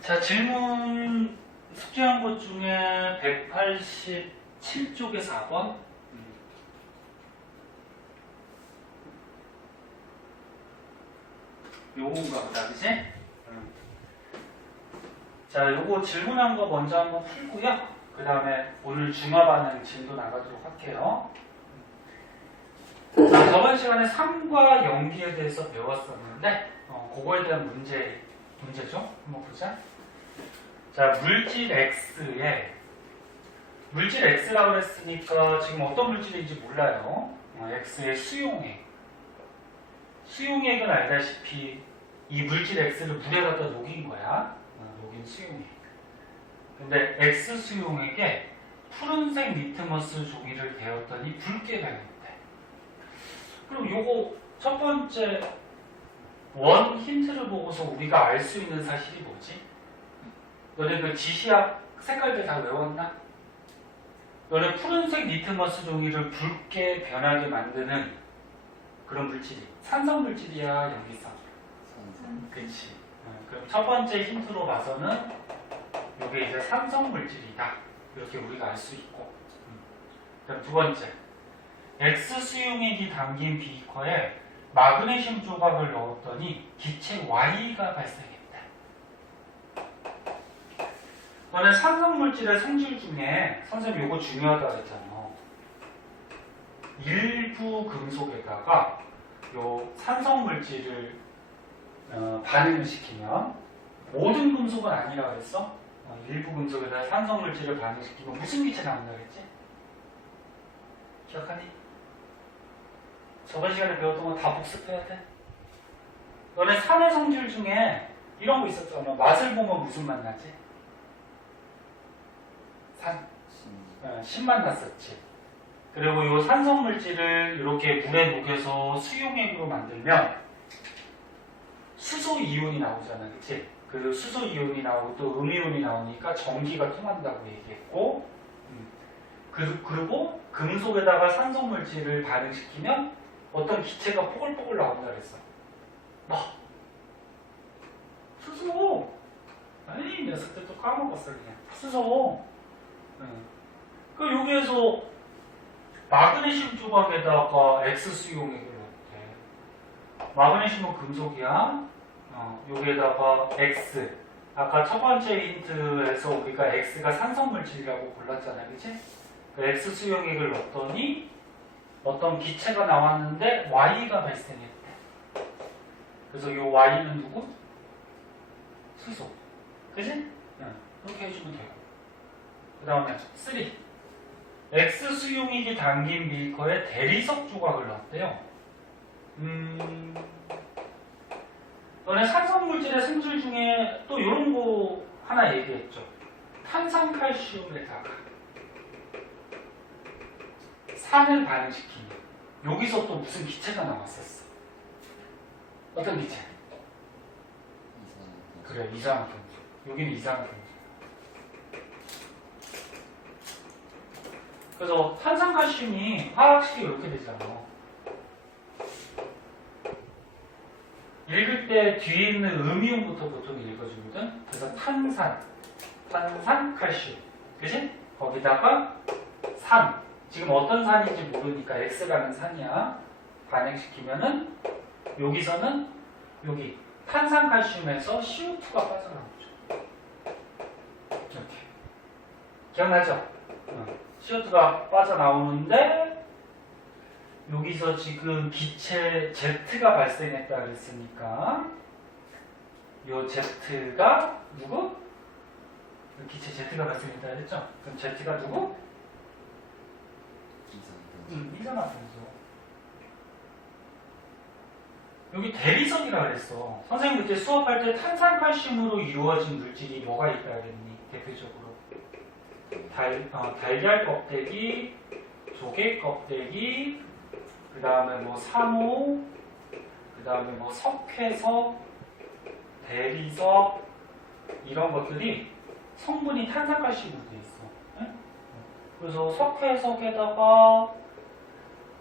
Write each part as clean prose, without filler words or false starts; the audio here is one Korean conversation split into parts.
자, 질문 숙제한 것 중에 187쪽에 4번. 요건가 보다, 그치? 자, 요거 질문한 거 먼저 한번 풀고요. 그 다음에 오늘 중화반응 진도 나가도록 할게요. 자, 저번 시간에 3과 연기에 대해서 배웠었는데, 그거에 대한 문제죠? 한번 보자. 자, 물질 X라고 했으니까 지금 어떤 물질인지 몰라요. X의 수용액은 알다시피 이 물질 X를 물에 갖다 녹인 거야. 녹인 수용액. 근데 X 수용액에 푸른색 리트머스 종이를 대었더니 붉게 변했대. 그럼 요거 첫 번째 원 힌트를 보고서 우리가 알 수 있는 사실이 뭐지? 너네 그 지시학 색깔들 다 외웠나? 너네 푸른색 리트머스 종이를 붉게 변하게 만드는 그런 물질이 산성 물질이야, 연기성? 그치. 그럼 첫 번째 힌트로 봐서는 이게 이제 산성 물질이다. 이렇게 우리가 알 수 있고. 그럼 두 번째, X 수용액이 담긴 비커에 마그네슘 조각을 넣었더니 기체 Y가 발생했다. 너네 산성 물질의 성질 중에 선생님 이거 중요하다고 했잖아. 일부 금속에다가 요 산성 물질을 반응을 시키면 모든 금속은 아니라 그랬어? 일부 금속에다 산성 물질을 반응시키면 무슨 기체 나온다 그랬지? 기억하니? 저번 시간에 배웠던 거 다 복습해야 돼. 너네 산의 성질 중에 이런 거 있었잖아. 맛을 보면 무슨 맛 나지? 신맛 났었지. 그리고 이 산성 물질을 이렇게 물에 녹여서 수용액으로 만들면 수소 이온이 나오잖아, 그치? 그 수소 이온이 나오고 또 음이온이 나오니까 전기가 통한다고 얘기했고, 그리고 금속에다가 산성 물질을 반응시키면 어떤 기체가 뽀글뽀글 나온다 그랬어. 수소! 아니, 녀석들 또 까먹었어, 그냥. 수소! 그 여기에서 마그네슘 조각에다가 X 수용액을 넣대. 마그네슘은 금속이야. 여기에다가 X. 아까 첫 번째 힌트에서 우리가 X가 산성 물질이라고 골랐잖아, 그치? 그 X 수용액을 넣었더니 어떤 기체가 나왔는데 Y가 발생했대. 그래서 이 Y는 누구? 수소. 그치? 그렇게 해주면 돼요. 그 다음에 3. X 수용액이 담긴 비커에 대리석 조각을 넣었대요. 너네 산성 물질의 성질 중에 또 이런 거 하나 얘기했죠. 탄산칼슘에다가 산을 반응시키면 여기서 또 무슨 기체가 나왔었어. 어떤 기체? 그래, 이산화탄소. 여기는 이산화탄소. 그래서 탄산칼슘이 화학식이 이렇게 되잖아. 읽을 때 뒤에 있는 음이온부터 보통 읽어주거든. 그래서 탄산칼슘. 그치? 거기다가 산. 지금 어떤 산인지 모르니까 X라는 산이야. 반응시키면은 여기서는 여기 탄산칼슘에서 CO2가 빠져나오죠. 이렇게. 기억나죠? CO2가 빠져나오는데 여기서 지금 기체 Z가 발생했다 그랬으니까 이 Z가 누구? 기체 Z가 발생했다 그랬죠? 그럼 Z가 누구? 이산화탄소. 여기 대리석이라 그랬어. 선생님 그때 수업할 때 탄산칼슘으로 이루어진 물질이 뭐가 있다 그랬니? 대표적으로 달걀 껍데기, 조개 껍데기, 그 다음에 뭐 산호, 그 다음에 뭐 석회석, 대리석 이런 것들이 성분이 탄산칼슘으로 되어 있어. 네? 그래서 석회석에다가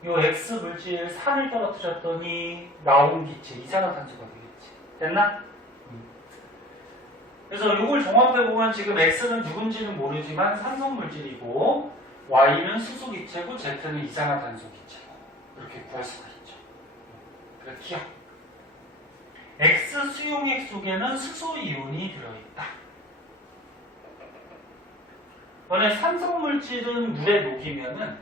요 X 물질 산을 떨어뜨렸더니 나온 기체 이산화탄소가 되겠지. 됐나? 그래서 이걸 종합해보면 지금 X는 누군지는 모르지만 산성물질이고 Y는 수소기체고 Z는 이산화탄소기체고 이렇게 구할 수가 있죠. 그래 기억. X 수용액 속에는 수소이온이 들어있다. 만약 산성물질은 물에 녹이면은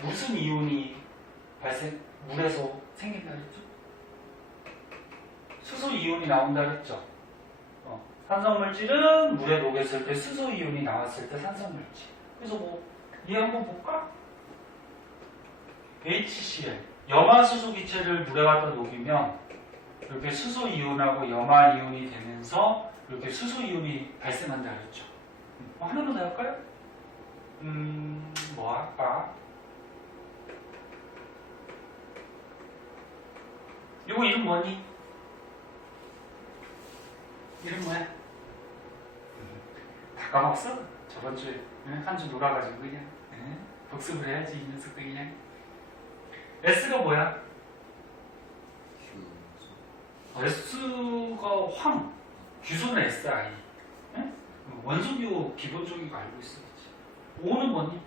무슨 이온이 물에서 생긴다 그랬죠? 수소이온이 나온다 그랬죠? 산성물질은 물에 녹였을 때 수소이온이 나왔을 때 산성물질. 그래서 뭐 얘 한번 볼까? HCl 염화수소 기체를 물에 갖다 녹이면 이렇게 수소이온하고 염화이온이 되면서 이렇게 수소이온이 발생한다 그랬죠? 하나만 더 할까요? 뭐 할까? 이거 이름 뭐니? 이름 뭐야? 다 까먹었어? 저번 주에 한 주 놀아가지고 그냥 복습을 해야지 이 녀석들 그냥. S가 뭐야? S가 황. 규소는 SI. 원소비호 기본적인 거 알고 있어야지. O는 뭐니?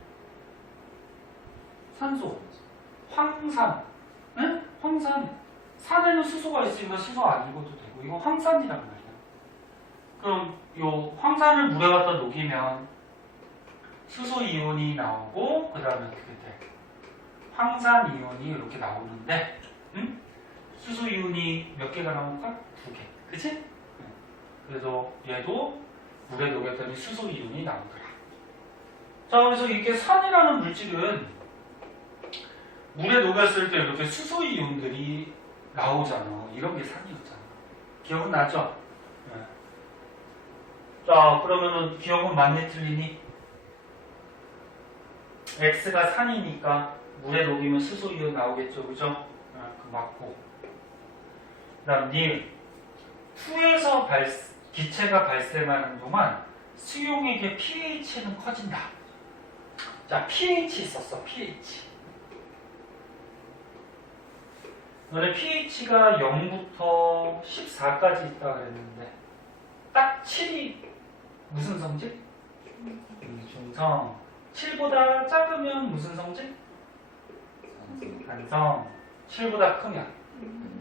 산소. 황산. 황산. 산에는 수소가 있으니까 수소 안 읽어도 되고 이거 황산이란 말이야. 그럼 요 황산을 물에 갖다 녹이면 수소 이온이 나오고 그 다음에 어떻게 돼? 황산 이온이 이렇게 나오는데 수소 이온이 몇 개가 나올까? 2개. 그치? 그래서 얘도 물에 녹였더니 수소 이온이 나오더라. 자, 그래서 이렇게 산이라는 물질은 물에 녹였을 때 이렇게 수소 이온들이 나오잖아. 이런 게 산이었잖아. 기억은 나죠? 네. 자, 그러면은 기억은 맞니 틀리니? X가 산이니까 물에 녹이면 수소 이온 나오겠죠, 그죠? 그 맞고. 그다음 닐. 투에서 기체가 발생하는 동안 수용액의 pH는 커진다. 자, pH 있었어, pH. 너네 pH가 0부터 14까지 있다 그랬는데 딱 7이 무슨 성질? 중성. 7보다 작으면 무슨 성질? 간성. 7보다 크면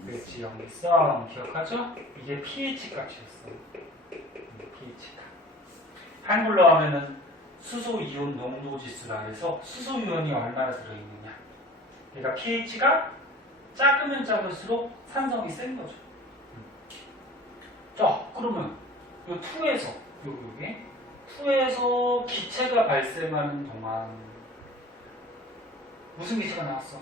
그렇지, 염기성. 기억하죠? 이게 pH 값이었어. pH 값. 한글로 하면은 수소 이온 농도 지수라 해서 수소 이온이 얼마나 들어있느냐. 그러니까 pH가 작으면 작을수록 산성이 센 거죠. 자, 그러면 요 2에서 요게 2에서 기체가 발생하는 동안 무슨 기체가 나왔어?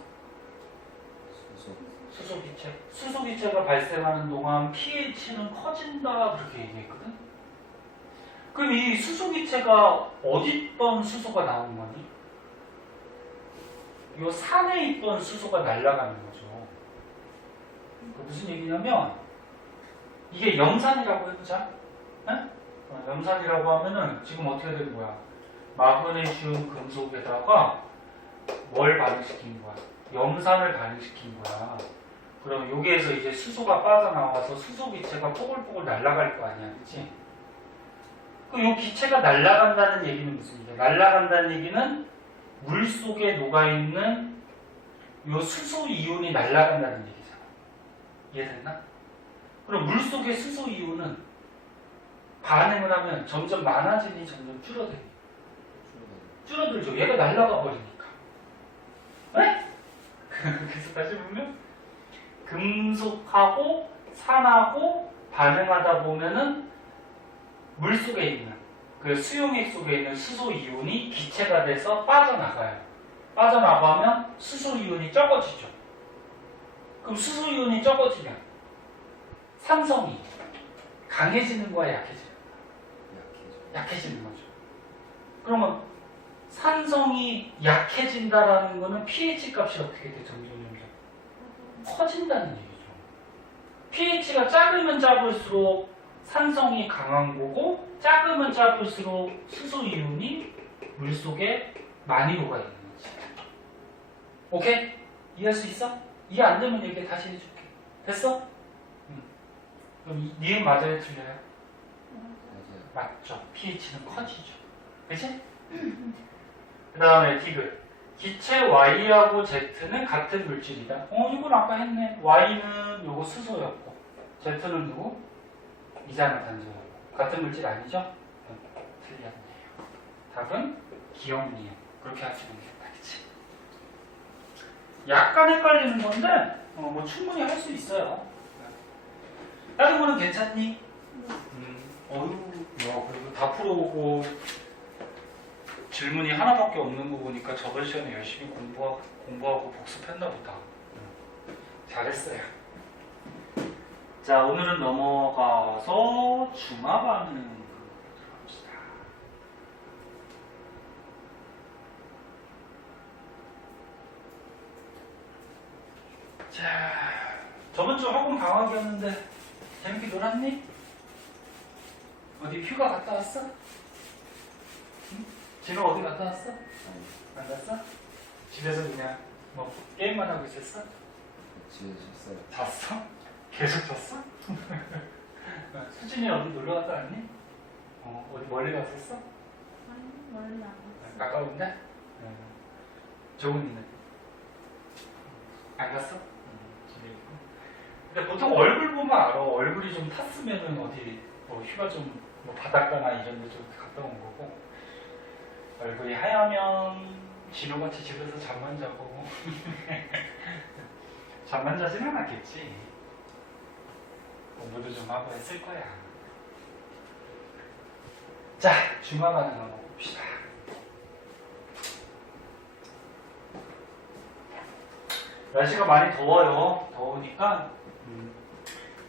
수소 기체. 수소 기체가 발생하는 동안 pH는 커진다 그렇게 얘기했거든. 그럼 이 수소 기체가 어디 있던 수소가 나오는 거니? 요 산에 있던 수소가 날아가는 거죠. 무슨 얘기냐면 이게 염산이라고 해보자. 염산이라고 하면은 지금 어떻게 되는 거야? 마그네슘 금속에다가 뭘 반응시킨 거야? 염산을 반응시킨 거야. 그럼 여기에서 이제 수소가 빠져나와서 수소 기체가 뽀글뽀글 날아갈 거 아니야, 그치? 그럼 이 기체가 날아간다는 얘기는 무슨 얘기야? 날아간다는 얘기는 물 속에 녹아있는 요 수소 이온이 날아간다는 얘기잖아. 이해됐나? 그럼 물 속의 수소 이온은 반응을 하면 점점 많아지니 점점 줄어들니? 줄어들죠. 얘가 날아가 버리니까. 네? 그래서 다시 보면 금속하고 산하고 반응하다 보면은 물 속에 있는 그 수용액 속에 있는 수소 이온이 기체가 돼서 빠져나가요. 빠져나가면 수소 이온이 적어지죠. 그럼 수소 이온이 적어지면 산성이 강해지는 거야, 약해지는 거야? 약해지는 거죠. 그러면 산성이 약해진다라는 거는 pH 값이 어떻게 돼? 점점 커진다는 얘기죠. pH가 작으면 작을수록 산성이 강한 거고 작으면 작을수록 수소 이온이 물속에 많이 녹아있는 거지. 오케이? 이해할 수 있어? 이해 안 되면 얘기 다시 해줄게. 됐어? 그럼 니은 맞아요? 틀려요? 맞아요. 맞죠. pH는 커지죠. 그치? 그 다음에 디귿. 기체 Y하고 Z는 같은 물질이다. 이건 아까 했네. Y는 요거 수소였고 Z는 누구? 이산화탄소였고 같은 물질 아니죠? 틀렸네요. 답은 기억니은. 그렇게 하시면 되겠다. 그치? 약간 헷갈리는 건데 뭐 충분히 할 수 있어요. 다른 거는 괜찮니? 어휴, 야, 그리고 다 풀어보고 질문이 하나밖에 없는 거 보니까 저번 시간에 열심히 공부하고 복습했나 보다. 잘했어요. 자, 오늘은 넘어가서 중화 반응 들어갑시다. 자, 저번 주 학원 방학이었는데 재밌게 놀았니? 어디 휴가 갔다 왔어? 응? 진호 어디 갔다 왔어? 안 갔어? 집에서 그냥 뭐 게임만 하고 있었어? 집에서 잤어요. 잤어? 계속 잤어? 수진이 어디 놀러 갔다 왔니? 어디 멀리 갔었어? 아니, 멀리 안 갔어. 가까운데? 조은이는? 안 갔어? 집에 있고. 근데 보통 얼굴 보면 알아. 얼굴이 좀 탔으면은 어디 뭐 휴가 좀 뭐 바닷가나 이런 데 좀 갔다 온 거고, 얼굴이 하얗면 진호같이 집에서 잠만 자고 잠만 자진 않았겠지. 공부도 좀 하고 했을 거야. 자, 중화 반응 한번 봅시다. 날씨가 많이 더워요. 더우니까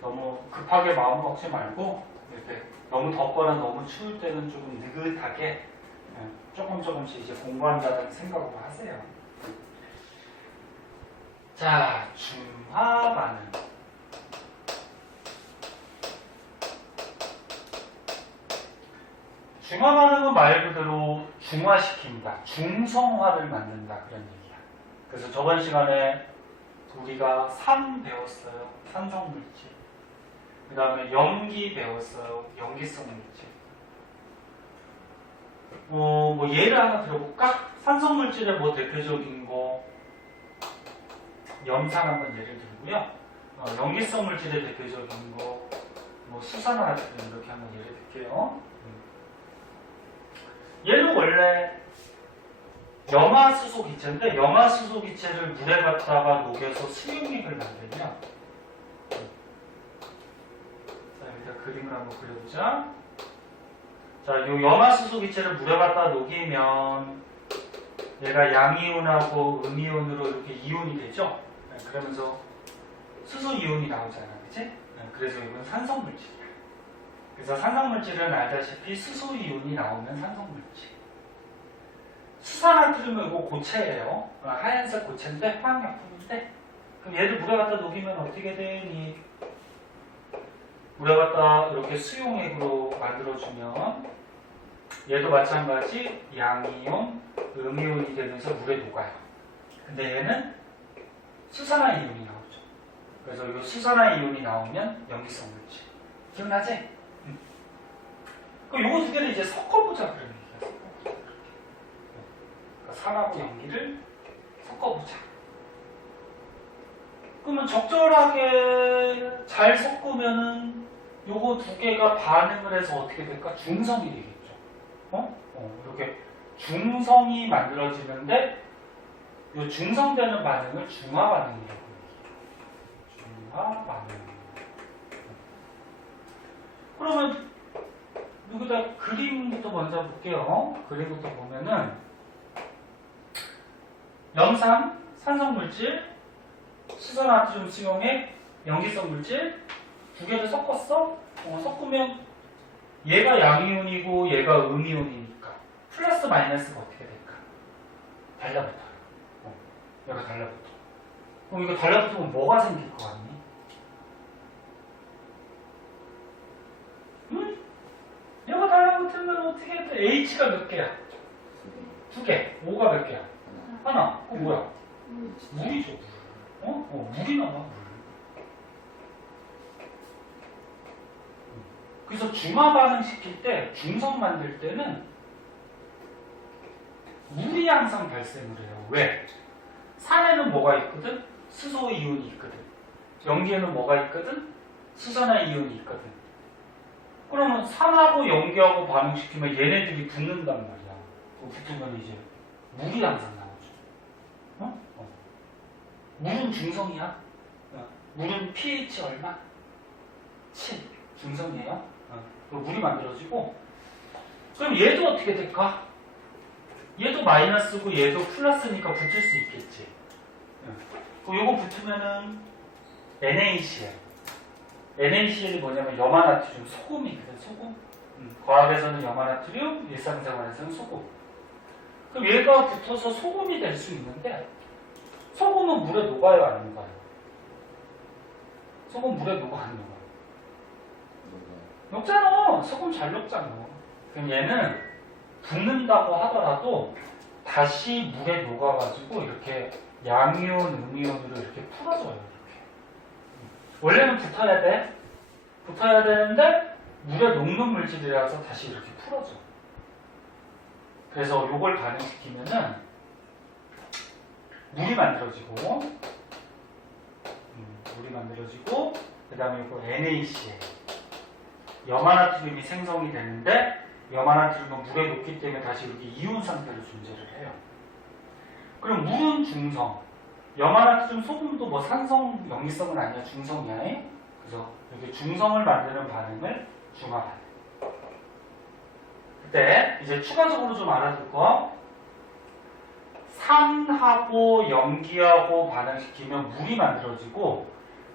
너무 급하게 마음 먹지 말고 이렇게 너무 덥거나 너무 추울 때는 조금 느긋하게 조금씩 이제 공부한다는 생각으로 하세요. 자, 중화 반응. 중화 반응은 말 그대로 중화시킵니다. 중성화를 만든다 그런 얘기야. 그래서 저번 시간에 우리가 산 배웠어요. 산성물질. 그 다음에 염기 배웠어요. 염기성 물질. 뭐 예를 하나 들어볼까? 산성물질의 뭐 대표적인 거 염산 한번 예를 들고요. 염기성 물질의 대표적인 거 뭐 수산화제 이렇게 한번 예를 들게요. 얘는 원래 염화수소 기체인데 염화수소 기체를 물에 갖다가 녹여서 수용액을 만들면, 자, 여기다 그림을 한번 그려보자. 자, 요 염화수소 기체를 물에 갖다 녹이면 얘가 양이온하고 음이온으로 이렇게 이온이 되죠. 그러면서 수소 이온이 나오잖아, 그치? 그래서 이건 산성물질이야. 그래서 산성물질은 알다시피 수소 이온이 나오면 산성물질. 수산화트륨은 이거 고체예요. 하얀색 고체인데 화학약품인데, 그럼 얘를 물에 갖다 녹이면 어떻게 되니? 물에 갖다 이렇게 수용액으로 만들어주면 얘도 마찬가지 양이온, 음이온이 되면서 물에 녹아요. 근데 얘는 수산화 이온이 나오죠. 그래서 이 수산화 이온이 나오면 염기성 물질. 기억나지? 그럼 요거 두 개를 이제 섞어보자 그런 얘기야. 그러니까 산하고 염기를 섞어보자. 그러면 적절하게 잘 섞으면은 요거 두 개가 반응을 해서 어떻게 될까? 중성이 되겠죠. 이렇게 중성이 만들어지는데 요 중성되는 반응을 중화 반응이라고 얘기해요. 중화 반응. 그러면 여기다 그림부터 먼저 볼게요. 그림부터 보면은 염산, 산성물질, 수산화트륨 수용액, 염기성 물질 두 개를 섞었어? 섞으면 얘가 양이온이고 얘가 음이온이니까 플러스 마이너스가 어떻게 될까? 달라붙어요. 얘가 달라붙어. 그럼 이거 달라붙으면 뭐가 생길 것 같니? 응? 얘가 달라붙으면 어떻게 돼? H가 몇 개야? 두 개. O가 몇 개야? 하나. 뭐야? 물이죠. 물이 나와. 물. 그래서 중화 반응시킬 때, 중성 만들 때는 물이 항상 발생을 해요. 왜? 산에는 뭐가 있거든? 수소 이온이 있거든. 연기에는 뭐가 있거든? 수산화 이온이 있거든. 그러면 산하고 연기하고 반응시키면 얘네들이 붙는단 말이야. 붙으면 이제 물이 항상 나오죠. 물은 중성이야. 물은 pH 얼마? 7. 중성이에요. 물이 만들어지고, 그럼 얘도 어떻게 될까? 얘도 마이너스고 얘도 플러스니까 붙을 수 있겠지. 요거 붙으면은 NaCl. NaCl이 뭐냐면 염화나트륨, 소금이거든, 소금. 과학에서는 염화나트륨, 일상생활에서는 소금. 그럼 얘가 붙어서 소금이 될 수 있는데, 소금은 물에 녹아요, 안 녹아요? 소금 물에 녹아, 안 녹아요? 녹잖아. 소금 잘 녹잖아. 그럼 얘는 붙는다고 하더라도 다시 물에 녹아가지고 이렇게 양이온, 음이온으로 이렇게 풀어져요. 이렇게. 원래는 붙어야 돼. 붙어야 되는데 물에 녹는 물질이라서 다시 이렇게 풀어져. 그래서 요걸 반응시키면은 물이 만들어지고, 그 다음에 요거 NaCl. 염화나트륨이 생성이 되는데 염화나트륨은 물에 녹기 때문에 다시 이렇게 이온 상태로 존재를 해요. 그럼 물은 중성, 염화나트륨 소금도 뭐 산성, 염기성은 아니야, 중성이야. 그래서 이렇게 중성을 만드는 반응을 중화 반응. 그때 이제 추가적으로 좀 알아둘 거, 산하고 염기하고 반응시키면 물이 만들어지고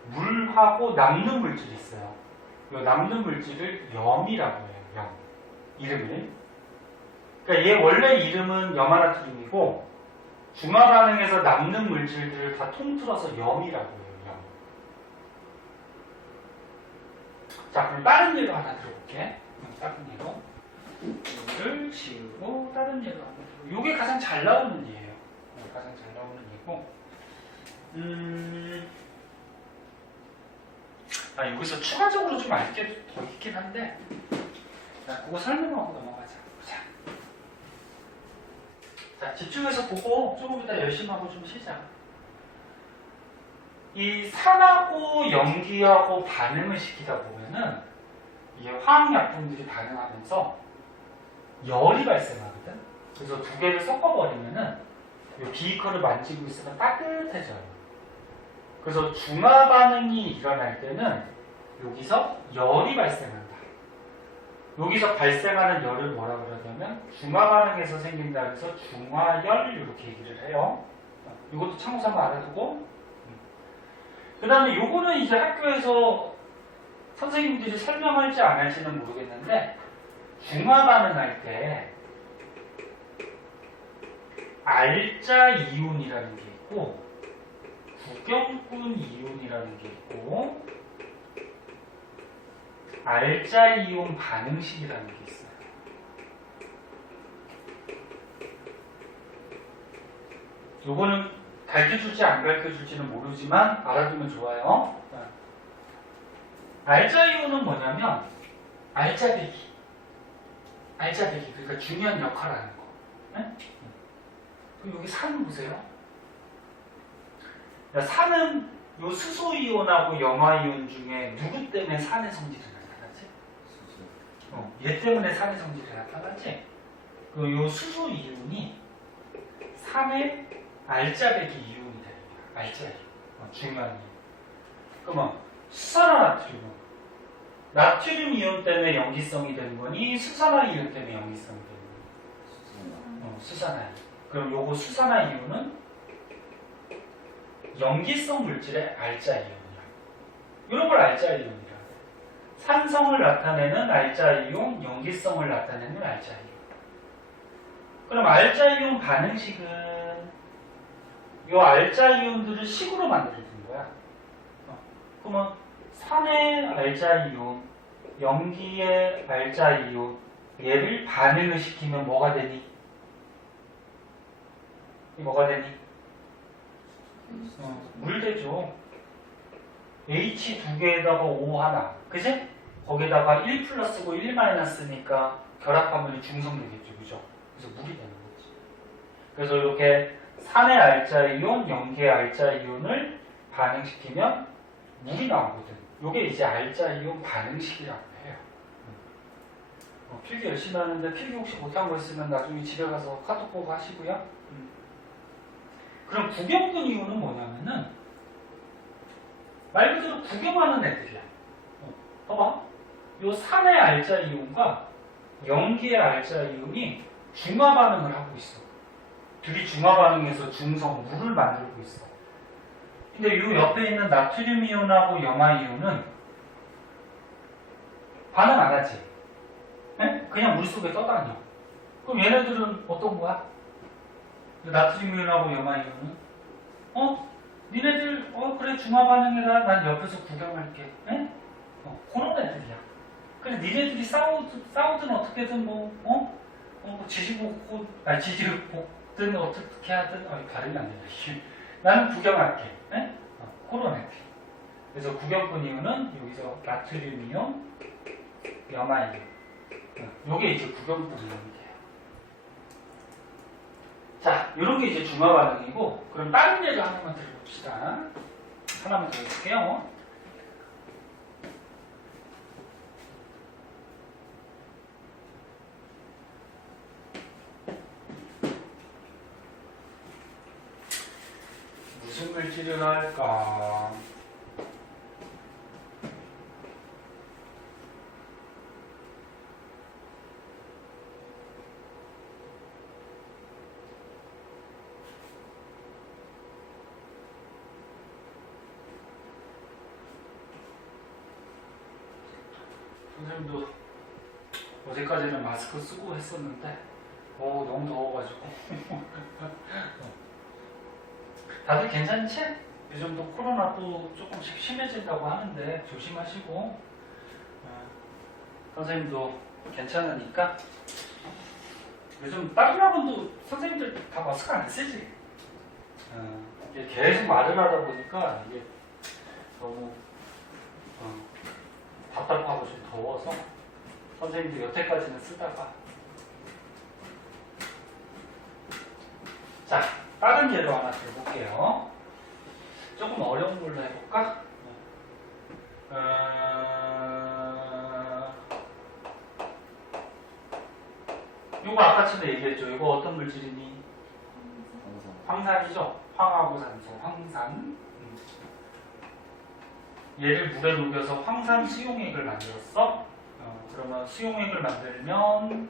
물하고 남는 물질이 있어요. 이 남는 물질을 염이라고 해요. 염. 이름을. 그러니까 얘 원래 이름은 염화나트륨이고 중화 반응에서 남는 물질들을 다 통틀어서 염이라고 해요. 염. 자, 그럼 다른 예로 하나 들어볼게. 다른 예로. 이거를 지우고 다른 예로 한번 들어볼게요. 이게 가장 잘 나오는 예예요. 가장 잘 나오는 예고. 여기서 추가적으로 좀 알 게 더 있긴 한데, 자, 그거 설명하고 넘어가자. 자, 집중해서 보고 조금 이따 열심히 하고 좀 쉬자. 이 산하고 염기하고 반응을 시키다 보면은 이게 화학약품들이 반응하면서 열이 발생하거든. 그래서 두 개를 섞어버리면은 이 비커를 만지고 있으면 따뜻해져요. 그래서 중화 반응이 일어날 때는 여기서 열이 발생한다. 여기서 발생하는 열을 뭐라 그러냐면 중화 반응에서 생긴다 해서 중화열 이렇게 얘기를 해요. 이것도 참고 한번 알아두고, 그 다음에 요거는 이제 학교에서 선생님들이 설명할지 안 할지는 모르겠는데, 중화 반응할 때 알자 이온이라는 게 있고 구경꾼 이온이라는 게 있고 알자 이온 반응식이라는 게 있어요. 요거는 가르쳐줄지 안 가르쳐줄지는 모르지만 알아두면 좋아요. 알자 이온은 뭐냐면 알자배기, 그러니까 중요한 역할을 하는 거. 네? 그럼 여기 산 보세요. 산은 요 수소 이온하고 염화 이온 중에 누구 때문에 산의 성질이 나타나지? 얘 때문에 산의 성질이 나타나지? 그럼 요 수소 이온이 산의 알자배기 이온이 되는 거야. 알자 이온. 중요한 이온. 그러면 수산화나트륨은 나트륨 이온 때문에 염기성이 되는 거니 수산화 이온 때문에 염기성이 되는 거니? 수산화 이온. 그럼 요거 수산화 이온은 염기성 물질의 알자 이온이야. 이런 걸 알자 이온이라 해. 산성을 나타내는 알자 이온, 염기성을 나타내는 알자 이온. 그럼 알자 이온 반응식은 이 알자 이온들을 식으로 만들어준 거야. 그러면 산의 알자 이온, 염기의 알자 이온, 얘를 반응을 시키면 뭐가 되니? 뭐가 되니? 물 되죠. H 두 개에다가 O 하나. 그지? 거기다가 1 플러스고 1 마이너스니까 결합하면 중성되겠죠. 그죠? 그래서 물이 되는 거지. 그래서 이렇게 산의 알자 이온, 염기의 알자 이온을 반응시키면 물이 나오거든. 요게 이제 알자 이온 반응식이라고 해요. 필기 열심히 하는데 필기 혹시 못한 거 있으면 나중에 집에 가서 카톡 보고 하시고요. 그럼 구경꾼 이온은 뭐냐면은 말 그대로 구경하는 애들이야. 봐봐. 요 산의 알자 이온과 염기의 알자 이온이 중화 반응을 하고 있어. 둘이 중화 반응해서 중성 물을 만들고 있어. 근데 이 옆에 있는 나트륨 이온하고 염화 이온은 반응 안 하지. 네? 그냥 물속에 떠다녀. 그럼 얘네들은 어떤 거야? 나트륨 이온하고 염화 이온은? 니네들 그래 중화 반응해라. 난 옆에서 구경할게. 네? 그런 애들이야. 그래 니네들이 싸우든 어떻게든 지지볶든 어떻게 하든 발음이 안 되네. 나는 구경할게. 네? 그런 애들. 그래서 구경꾼 이유는 여기서 나트륨 이온, 염화 이온. 요게 이제 구경꾼 이온이에요. 자, 요런 게 이제 중화 반응이고, 그럼 다른 예를 하나만 들어봅시다. 하나만 더 해볼게요. 무슨 물질을 할까? 선생님도 어제까지는 마스크 쓰고 했었는데 너무 더워가지고 다들 괜찮지? 요즘도 코로나도 조금씩 심해진다고 하는데 조심하시고 선생님도 괜찮으니까 요즘 다른 학원도 선생님들 다 마스크 안 쓰지? 이게 계속 말을 하다 보니까 이게 너무 답답하고 좀 더워서 선생님도 여태까지는 쓰다가 자, 다른 예로 하나 들어볼게요. 조금 어려운 걸로 해볼까? 요거 아까처럼 얘기했죠. 이거 어떤 물질이니? 황산이죠. 황하고 산소, 황산. 얘를 물에 녹여서 황산 수용액을 만들었어. 그러면 수용액을 만들면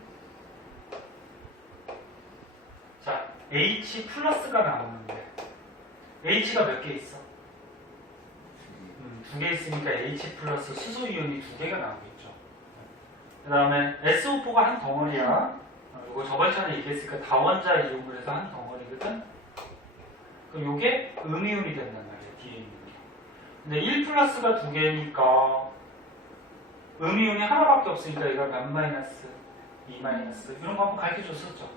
자, H 플러스가 나오는데 H가 몇 개 있어? 2개 있으니까 H 플러스 수소이온이 2개가 나오겠죠. 그 다음에 SO4가 한 덩어리야. 이거 저번 차례 얘기했으니까 다원자 이온을 해서 한 덩어리거든. 그럼 요게 음이온이 된단 말이야. D이온이. 근데 1 플러스가 2개니까 음이온이 하나밖에 없으니까 얘가 몇 마이너스, 2 마이너스 이런 거 한번 가르쳐줬었죠.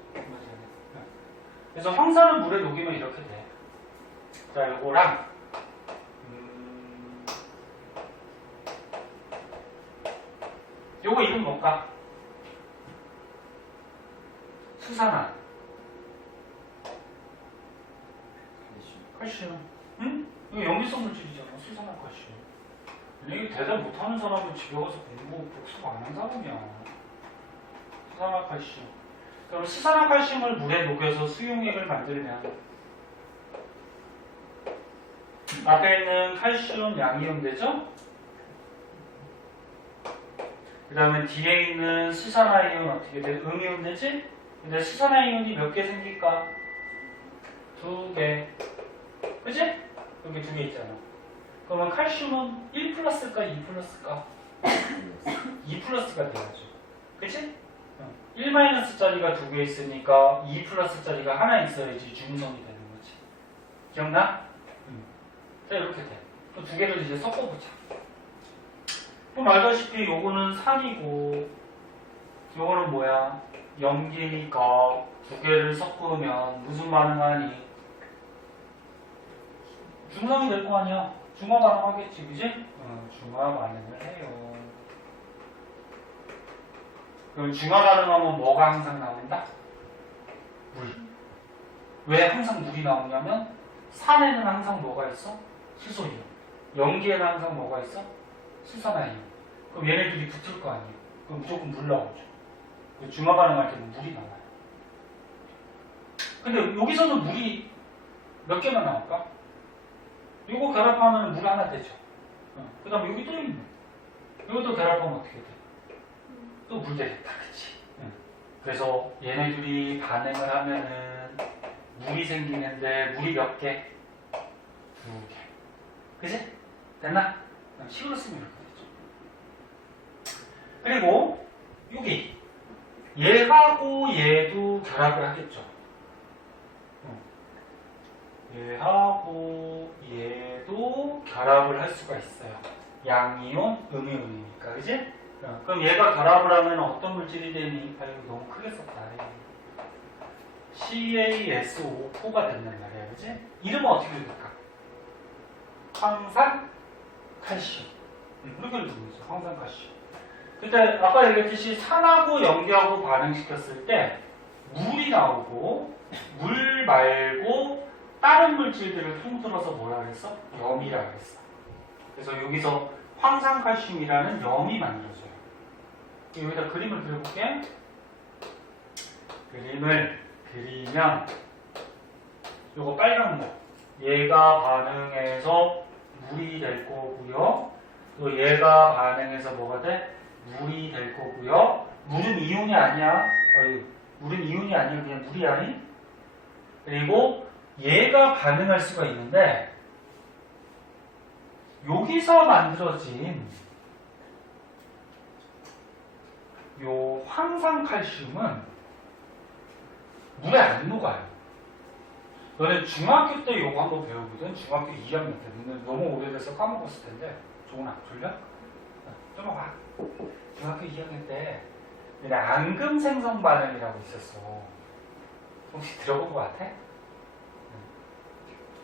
그래서 황산을 물에 녹이면 이렇게 돼. 자, 요거랑 요거 이름 뭘까? 수산화. 칼슘. 응? 이거 염기성 물질이잖아. 수산화 칼슘. 이게 대답 못하는 사람은 집에 가서 공부 복습 안 한 사람이야. 수산화 칼슘. 그럼 수산화 칼슘을 물에 녹여서 수용액을 만들면 앞에 있는 칼슘 양이온 되죠? 그 다음에 뒤에 있는 수산화이온 어떻게 돼? 음이온 되지? 근데 수산화이온이 몇 개 생길까? 2개. 그치? 여기 2개 있잖아. 그러면 칼슘은 1 플러스일까? 2 플러스일까? 2 플러스가 돼야죠. 그치? 1 마이너스짜리가 2개 있으니까 2 플러스짜리가 하나 있어야지 중성이 되는 거지. 기억나? 자, 이렇게 돼. 그 2개를 이제 섞어보자. 그럼 알다시피 요거는 산이고 요거는 뭐야? 염기니까 2개를 섞으면 무슨 반응하니? 중성이 될 거 아니야? 중화 반응하겠지, 그지? 중화 반응을 해요. 그럼 중화 반응하면 뭐가 항상 나온다? 물. 왜 항상 물이 나오냐면 산에는 항상 뭐가 있어? 수소이온. 연기에는 항상 뭐가 있어? 수산화이온. 그럼 얘네들이 붙을 거 아니에요. 그럼 무조건 물 나오죠. 중화 반응할 때는 물이 나와요. 근데 여기서는 물이 몇 개만 나올까? 이거 결합하면 물 하나 되죠. 그 다음에 여기 또 있네. 이것도 결합하면 어떻게 돼? 또 물 되겠다. 그치? 그래서 얘네들이 반응을 하면은 물이 생기는데 물이 몇 개? 2개. 그치? 됐나? 식으로 쓰면 이렇게 되죠. 그리고 여기 얘하고 얘도 결합을 하겠죠. 얘하고 얘도 결합을 할 수가 있어요. 양이온, 음이온이니까, 그지? 그럼 얘가 결합을 하면 어떤 물질이 되니? 아, 이거 너무 크게 썼다. CaSO4가 된단 말이야, 그지? 이름은 어떻게 읽을까? 황산 칼슘. 이렇게 읽는 거죠, 황산 칼슘. 근데 아까 얘기했듯이 산하고 연기하고 반응시켰을 때 물이 나오고 물 말고 다른 물질들을 통틀어서 뭐라 그랬어? 염이라 그랬어. 그래서 여기서 황산칼슘이라는 염이 만들어져요. 여기다 그림을 그려볼게. 그림을 그리면 요거 빨간 거 얘가 반응해서 물이 될 거고요. 또 얘가 반응해서 뭐가 돼? 물이 될 거고요. 물은 이온이 아니야. 물은 이온이 아니야. 그냥 물이 아니? 그리고 얘가 반응할 수가 있는데 여기서 만들어진 요 황산칼슘은 물에 안 녹아요. 너네 중학교 때 요거 한번 배우거든. 중학교 2학년 때. 너무 오래돼서 까먹었을 텐데. 조금 안 졸려? 들어봐. 중학교 2학년 때 앙금 생성 반응이라고 있었어. 혹시 들어본 것 같아?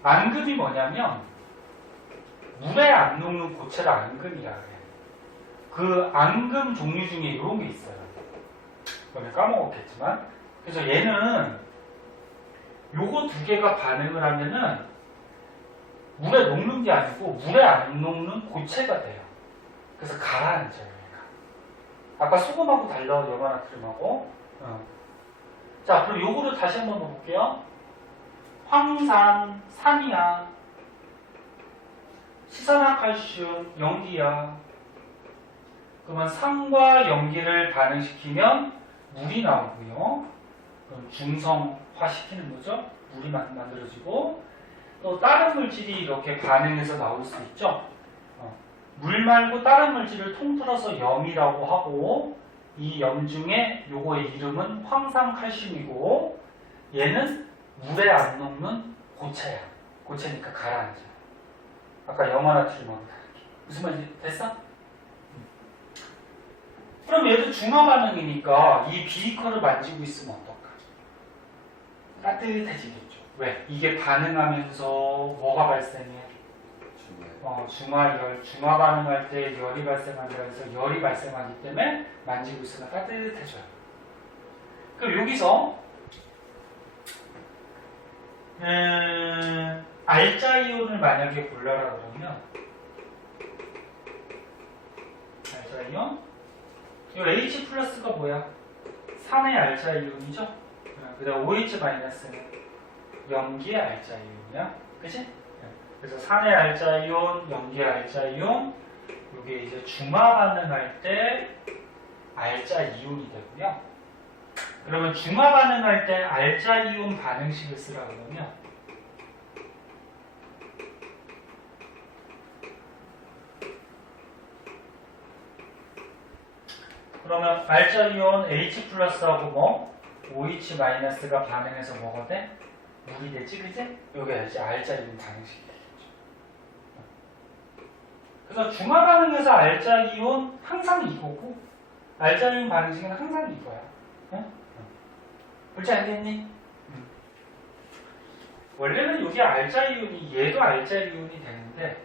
앙금이 뭐냐면 물에 안 녹는 고체를 앙금이라 그래. 그 앙금 종류 중에 이런 게 있어요. 너네 까먹었겠지만. 그래서 얘는 요거 두 개가 반응을 하면은 물에 녹는 게 아니고 물에 안 녹는 고체가 돼요. 그래서 가라앉아요, 얘가. 아까 소금하고 달라, 염화나트륨하고. 자, 그럼 요거를 다시 한번 볼게요. 황산, 산이야. 시산화칼슘, 연기야. 그러면 산과 연기를 반응시키면 물이 나오고요. 그럼 중성화시키는 거죠. 물이 만들어지고 또 다른 물질이 이렇게 반응해서 나올 수 있죠. 물 말고 다른 물질을 통틀어서 염이라고 하고 이 염 중에 요거의 이름은 황산칼슘이고 얘는 물에 안 녹는 고체야. 고체니까 가라앉아. 아까 염화나트륨하고 다르게. 무슨 말인지 됐어? 그럼 얘도 중화 반응이니까 이 비커를 만지고 있으면 어떨까? 따뜻해지겠죠. 왜? 이게 반응하면서 뭐가 발생해? 중화열, 중화 반응할 때 열이 발생한다 해서 열이 발생하기 때문에 만지고 있으면 따뜻해져요. 그럼 여기서 알자이온을 만약에 골라라 그러면 알자이온 이 H 플러스가 뭐야? 산의 알자이온이죠? 그 다음 OH 마이너스는 염기의 알자이온이야. 그치? 그래서 산의 알자이온, 염기의 알자이온 이게 이제 중화 반응할 때 알자이온이 되고요. 그러면 중화 반응할 때 알자이온 반응식을 쓰라 그러면 그러면 알자이온 H 플러스하고 뭐 OH 마이너스가 반응해서 뭐가 돼? 물이 되지, 그지? 요게 이제 알자이온 반응식이 되겠죠. 그래서 중화 반응에서 알자이온 항상 이거고 알자이온 반응식은 항상 이거야. 응? 볼지 알겠니? 원래는 여기 알자이온이 얘도 알자이온이 되는데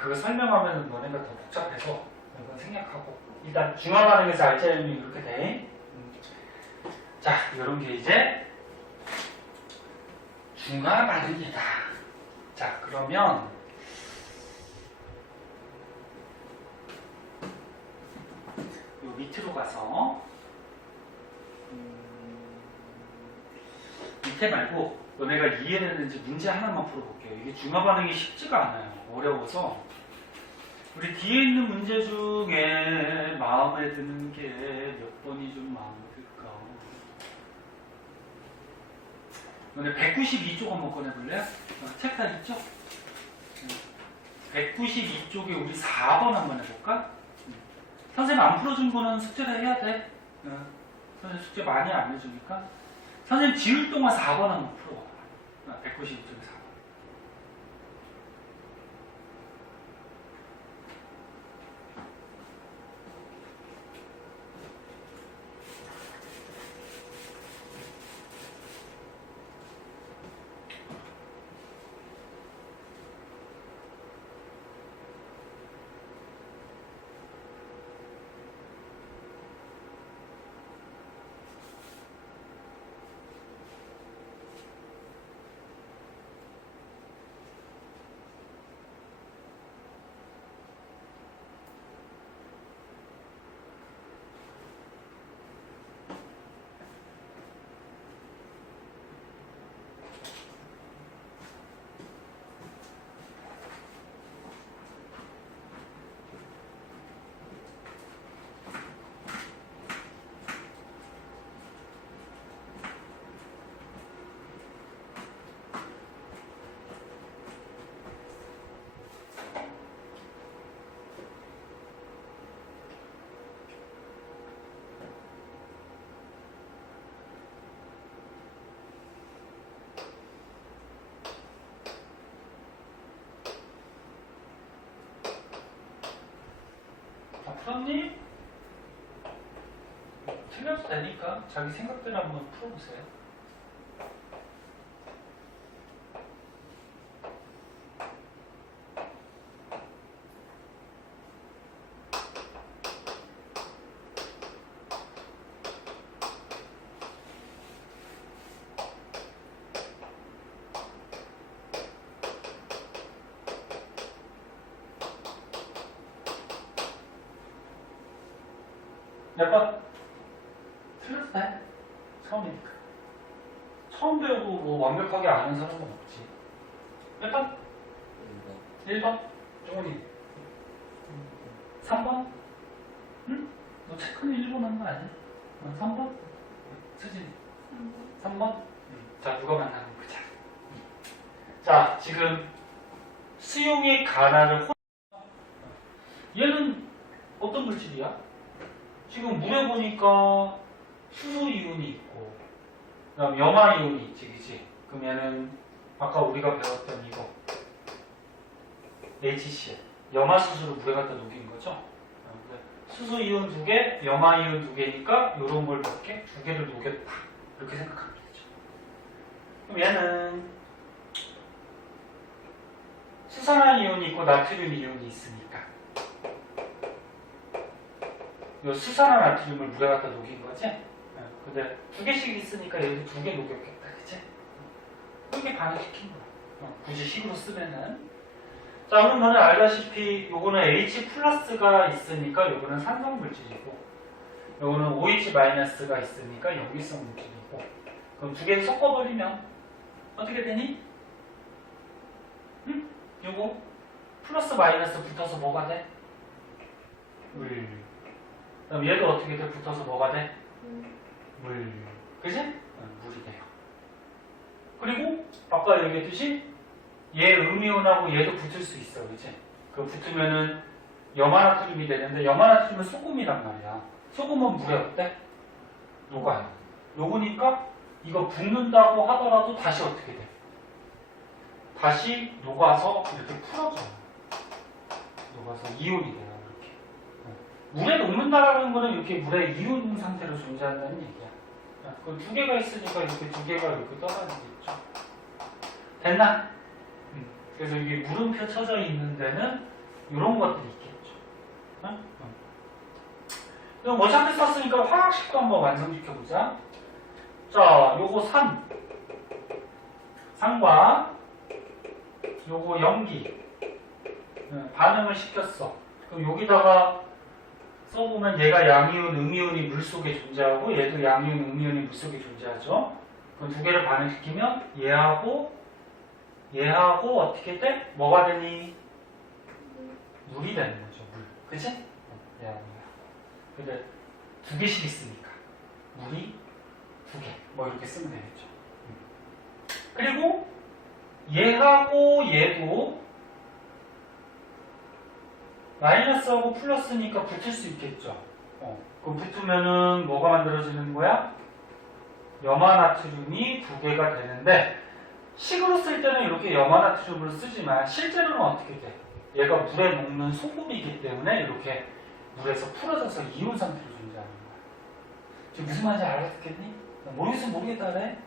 그거 설명하면 너네가 더 복잡해서 이건 생략하고 일단 중화 반응에서 알자이온이 이렇게 돼. 자, 이런 게 이제 중화 반응이다. 자, 그러면 요 밑으로 가서 밑에 말고 너네가 이해되는지 문제 하나만 풀어볼게요. 이게 중화 반응이 쉽지가 않아요. 어려워서 우리 뒤에 있는 문제 중에 마음에 드는 게 몇 번이 좀 마음에 들까? 너네 192쪽 한번 꺼내볼래요? 책 다 있죠? 192쪽에 우리 4번 한번 해볼까? 선생님 안 풀어준 거는 숙제를 해야 돼. 선생님 숙제 많이 안 해주니까. 선생님 지울 동안 4번 한번 풀어봐. 192쪽에 4번. 풀었니? 틀려도 되니까 자기 생각대로 한번 풀어보세요. 몇 번? 틀려도 돼. 처음이니까. 처음 배우고 뭐 완벽하게 아는 사람은 없지. 몇 번? 1번? 종훈이. 3번? 응? 너 체크는 1번 한 거 아니야? 3번? 수진이. 3번? 자, 누가 만나는 거자. 자, 지금 수용의 가나를 얘는 어떤 물질이야? 지금 물에 보니까 수소 이온이 있고, 그다음 염화 이온이 있지, 그지? 그러면은 아까 우리가 배웠던 이거 HCl, 염화 수소를 물에 갖다 녹인 거죠? 수소 이온 2개, 염화 이온 2개니까 이런 걸 몇 개? 2개를 녹였다. 이렇게 생각하면 되죠. 그럼 얘는 수산화 이온이 있고 나트륨 이온이 있으니까. 이 수산화 나트륨을 물에 갖다 녹인 거지? 근데 2개씩 있으니까 얘도 2개 녹였겠다, 그치? 이렇게 반응시킨 거야. 굳이 식으로 쓰면은. 자, 그럼 너는 알다시피 요거는 H 플러스가 있으니까 요거는 산성 물질이고, 요거는 OH 마이너스가 있으니까 염기성 물질이고, 그럼 2개를 섞어버리면 어떻게 되니? 응? 요거 플러스 마이너스 붙어서 뭐가 돼? 물. 그럼 얘도 어떻게 돼? 붙어서 뭐가 돼? 물. 그지? 물이 돼요. 그리고 아까 얘기했듯이 얘 음이온하고 얘도 붙을 수 있어. 그지? 그 붙으면은 염화나트륨이 되는데 염화나트륨은 소금이란 말이야. 소금은 물에 어때? 녹아요. 녹으니까 이거 붓는다고 하더라도 다시 어떻게 돼? 다시 녹아서 이렇게 풀어져요. 녹아서 이온이 돼요. 물에 녹는다라는 거는 이렇게 물의 이온 상태로 존재한다는 얘기야. 그 2개가 있으니까 이렇게 2개가 이렇게 떨어지겠죠. 됐나? 그래서 이게 물음표 쳐져 있는 데는 이런 것들이 있겠죠. 그럼 어차피 썼으니까 화학식도 한번 완성시켜보자. 자, 요거 산과 요거 염기 반응을 시켰어. 그럼 여기다가 써보면 얘가 양이온, 음이온이 물속에 존재하고 얘도 양이온, 음이온이 물속에 존재하죠. 그럼 두 개를 반응시키면 얘하고 어떻게 돼? 뭐가 되니? 물이 되는 거죠. 물. 그치? 얘하고 얘하고. 근데 두 개씩 있으니까 물이 두 개. 뭐 이렇게 쓰면 되겠죠. 그리고 얘하고 얘도 마이너스하고 플러스니까 붙을 수 있겠죠. 그 붙으면은 뭐가 만들어지는 거야? 염화나트륨이 두 개가 되는데 식으로 쓸 때는 이렇게 염화나트륨으로 쓰지만 실제로는 어떻게 돼? 얘가 물에 녹는 소금이기 때문에 이렇게 물에서 풀어져서 이온 상태로 존재하는 거야. 지금 무슨 말인지 알아듣겠니? 모르겠으면 모르겠다 그래.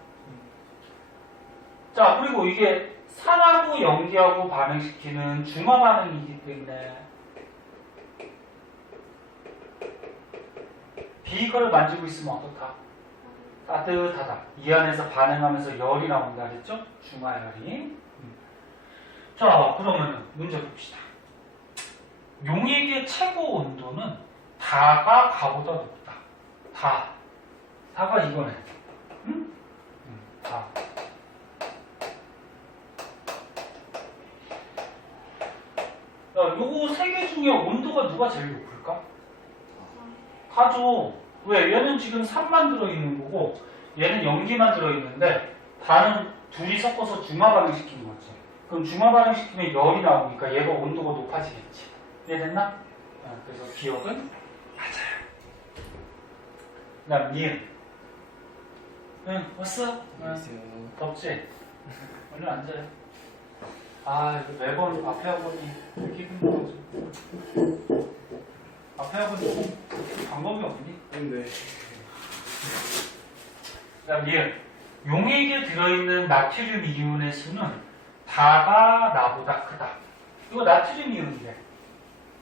자, 그리고 이게 산하고 염기하고 반응시키는 중화 반응이기 때문에 비거를 만지고 있으면 어떻다? 따뜻하다. 이 안에서 반응하면서 열이 나온다 그랬죠? 중화열이. 자, 그러면 문제 봅시다. 용액의 최고 온도는 다가 가보다 높다. 다가 이거네. 응? 다. 요거 세 개 중에 온도가 누가 제일 높을까? 다죠. 왜? 얘는 지금 산만 들어있는 거고 얘는 염기만 들어있는데 다는 둘이 섞어서 중화 반응시키는 거지. 그럼 중화 반응시키면 열이 나오니까 얘가 온도가 높아지겠지. 이해됐나? 그래서 기억은 맞아요. 그 다음 니은. 응, 왔어? 안녕하세요. 덥지? 얼른 앉아요. 아, 이거 매번 앞에 학원이 이렇게 힘들어져. 앞에 학원이 방법이 없니? 네. 그 다음 니은. 용액에 들어있는 나트륨 이온의 수는 다가 나보다 크다. 이거 나트륨 이온이래.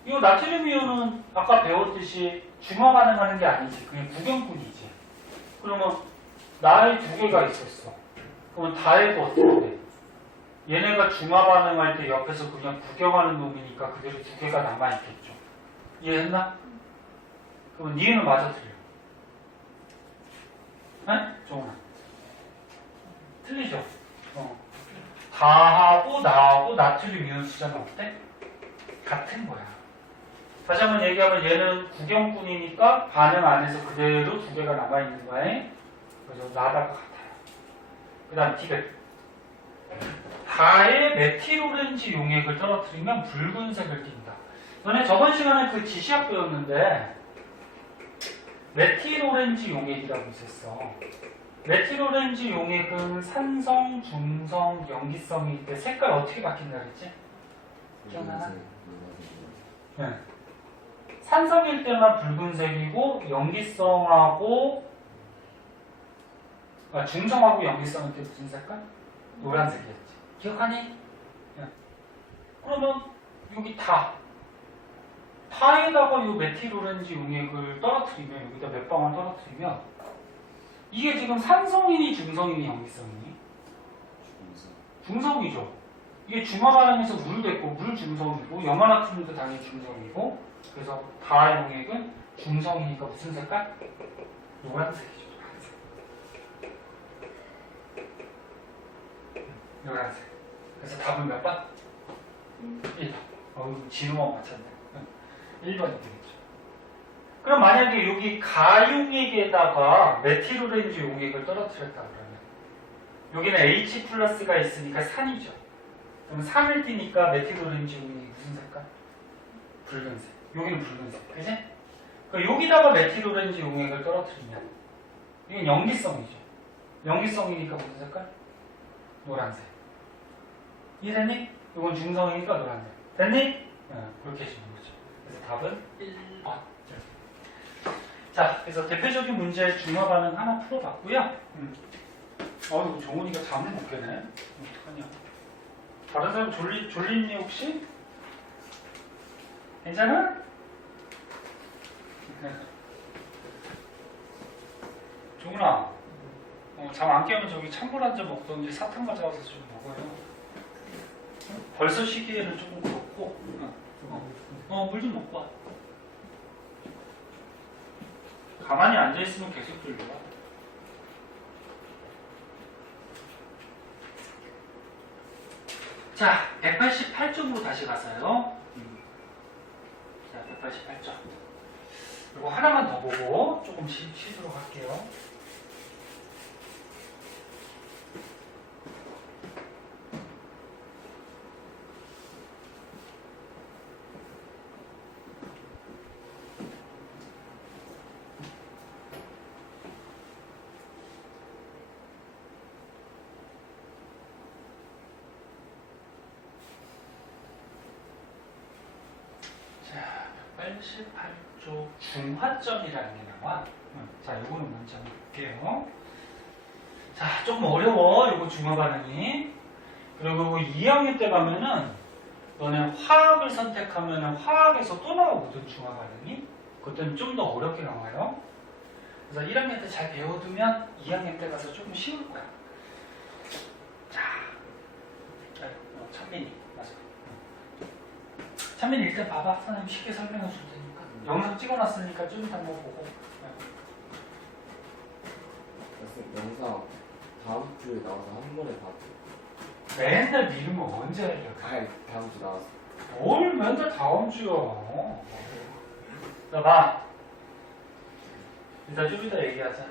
이거 나트륨 이온은 아까 배웠듯이 중화 반응하는 게 아니지. 그냥 구경꾼이지. 그러면 나의 두 개가 있었어. 그러면 다에도 어떻게 돼? 얘네가 중화 반응할 때 옆에서 그냥 구경하는 놈이니까 그대로 두 개가 남아있겠죠. 이해했나? 그러면 니은은 맞아 틀려? 네? 정훈아. 틀리죠? 다하고 나하고 나트륨 이온 수자는 어때? 같은 거야. 다시 한번 얘기하면 얘는 구경꾼이니까 반응 안에서 그대로 두 개가 남아있는 거야. 그래서 나다가 같아요. 그 다음 티벳. 다의 메틸오렌지 용액을 떨어뜨리면 붉은색을 띈다. 너네 저번 시간에 그 지시학 배웠는데 메틸오렌지 용액이라고 있었어. 메틸오렌지 용액은 산성, 중성, 염기성일 때 색깔 어떻게 바뀐다 그랬지? 기억나나? 네. 산성일 때만 붉은색이고 염기성하고 중성하고 염기성일 때 무슨 색깔? 노란색이었지. 기억하니? 네. 그러면 여기 다에다가 이 메틸오렌지 용액을 떨어뜨리면 여기다 몇 방울 떨어뜨리면 이게 지금 산성이니 중성이니 염기성이니? 중성이죠. 이게 중화 반응에서 물 됐고 물 중성이고 염화나트륨도 당연히 중성이고 그래서 다 용액은 중성이니까 무슨 색깔? 노란색이죠. 노란색. 그래서 답은 몇 번? 1번. 진우만 맞췄네. 1번이 되겠죠. 그럼 만약에 여기 가용액에다가 메틸오렌지 용액을 떨어뜨렸다 그러면 여기는 H 플러스가 있으니까 산이죠. 그럼 산을 띄니까 메틸오렌지 용액이 무슨 색깔? 붉은색. 여기는 붉은색. 그지? 그럼 여기다가 메틸오렌지 용액을 떨어뜨리면 이건 염기성이죠. 염기성이니까 무슨 색깔? 노란색. 이해됐니? 이건 중성이니까 노란색. 됐니? 그렇게 해주는 거죠. 그래서 답은 1번. 자, 그래서 대표적인 문제의 중화 반응 하나 풀어봤고요. 정훈이가 잠을 못 깨네. 어떡하냐. 다른 사람 졸리니 혹시? 괜찮아? 정훈아, 잠 안 깨면 저기 찬물 한 잔 먹던지 사탕 가져와서 좀 먹어요. 벌써 시기에는 조금 그렇고. 물 좀 먹고 와. 가만히 앉아있으면 계속 들려. 자, 188점으로 다시 가서요. 자, 188점. 그리고 하나만 더 보고 조금 쉬도록 할게요. 자, 88쪽 중화점이라는 게 나와. 자, 이거는 먼저 한번 볼게요. 자, 조금 어려워. 이거 중화 반응이. 그리고 2학년 때 가면은 너네 화학을 선택하면은 화학에서 또 나오거든, 중화 반응이. 그때는 좀 더 어렵게 나와요. 그래서 1학년 때 잘 배워두면 2학년 때 가서 조금 쉬울 거야. 자, 찬민이. 맞아. 찬민이 일단 봐봐. 선생님 쉽게 설명해 줄 테니까. 영상 찍어놨으니까 좀 이따 한번 보고. 영상 다음 주에 나와서 한 번에 다. 맨날 미루면 언제 하려고. 아이, 다음 주 나와서. 뭘 맨날 다음 주야. 자, 봐. 이따 좀 이따 얘기하자.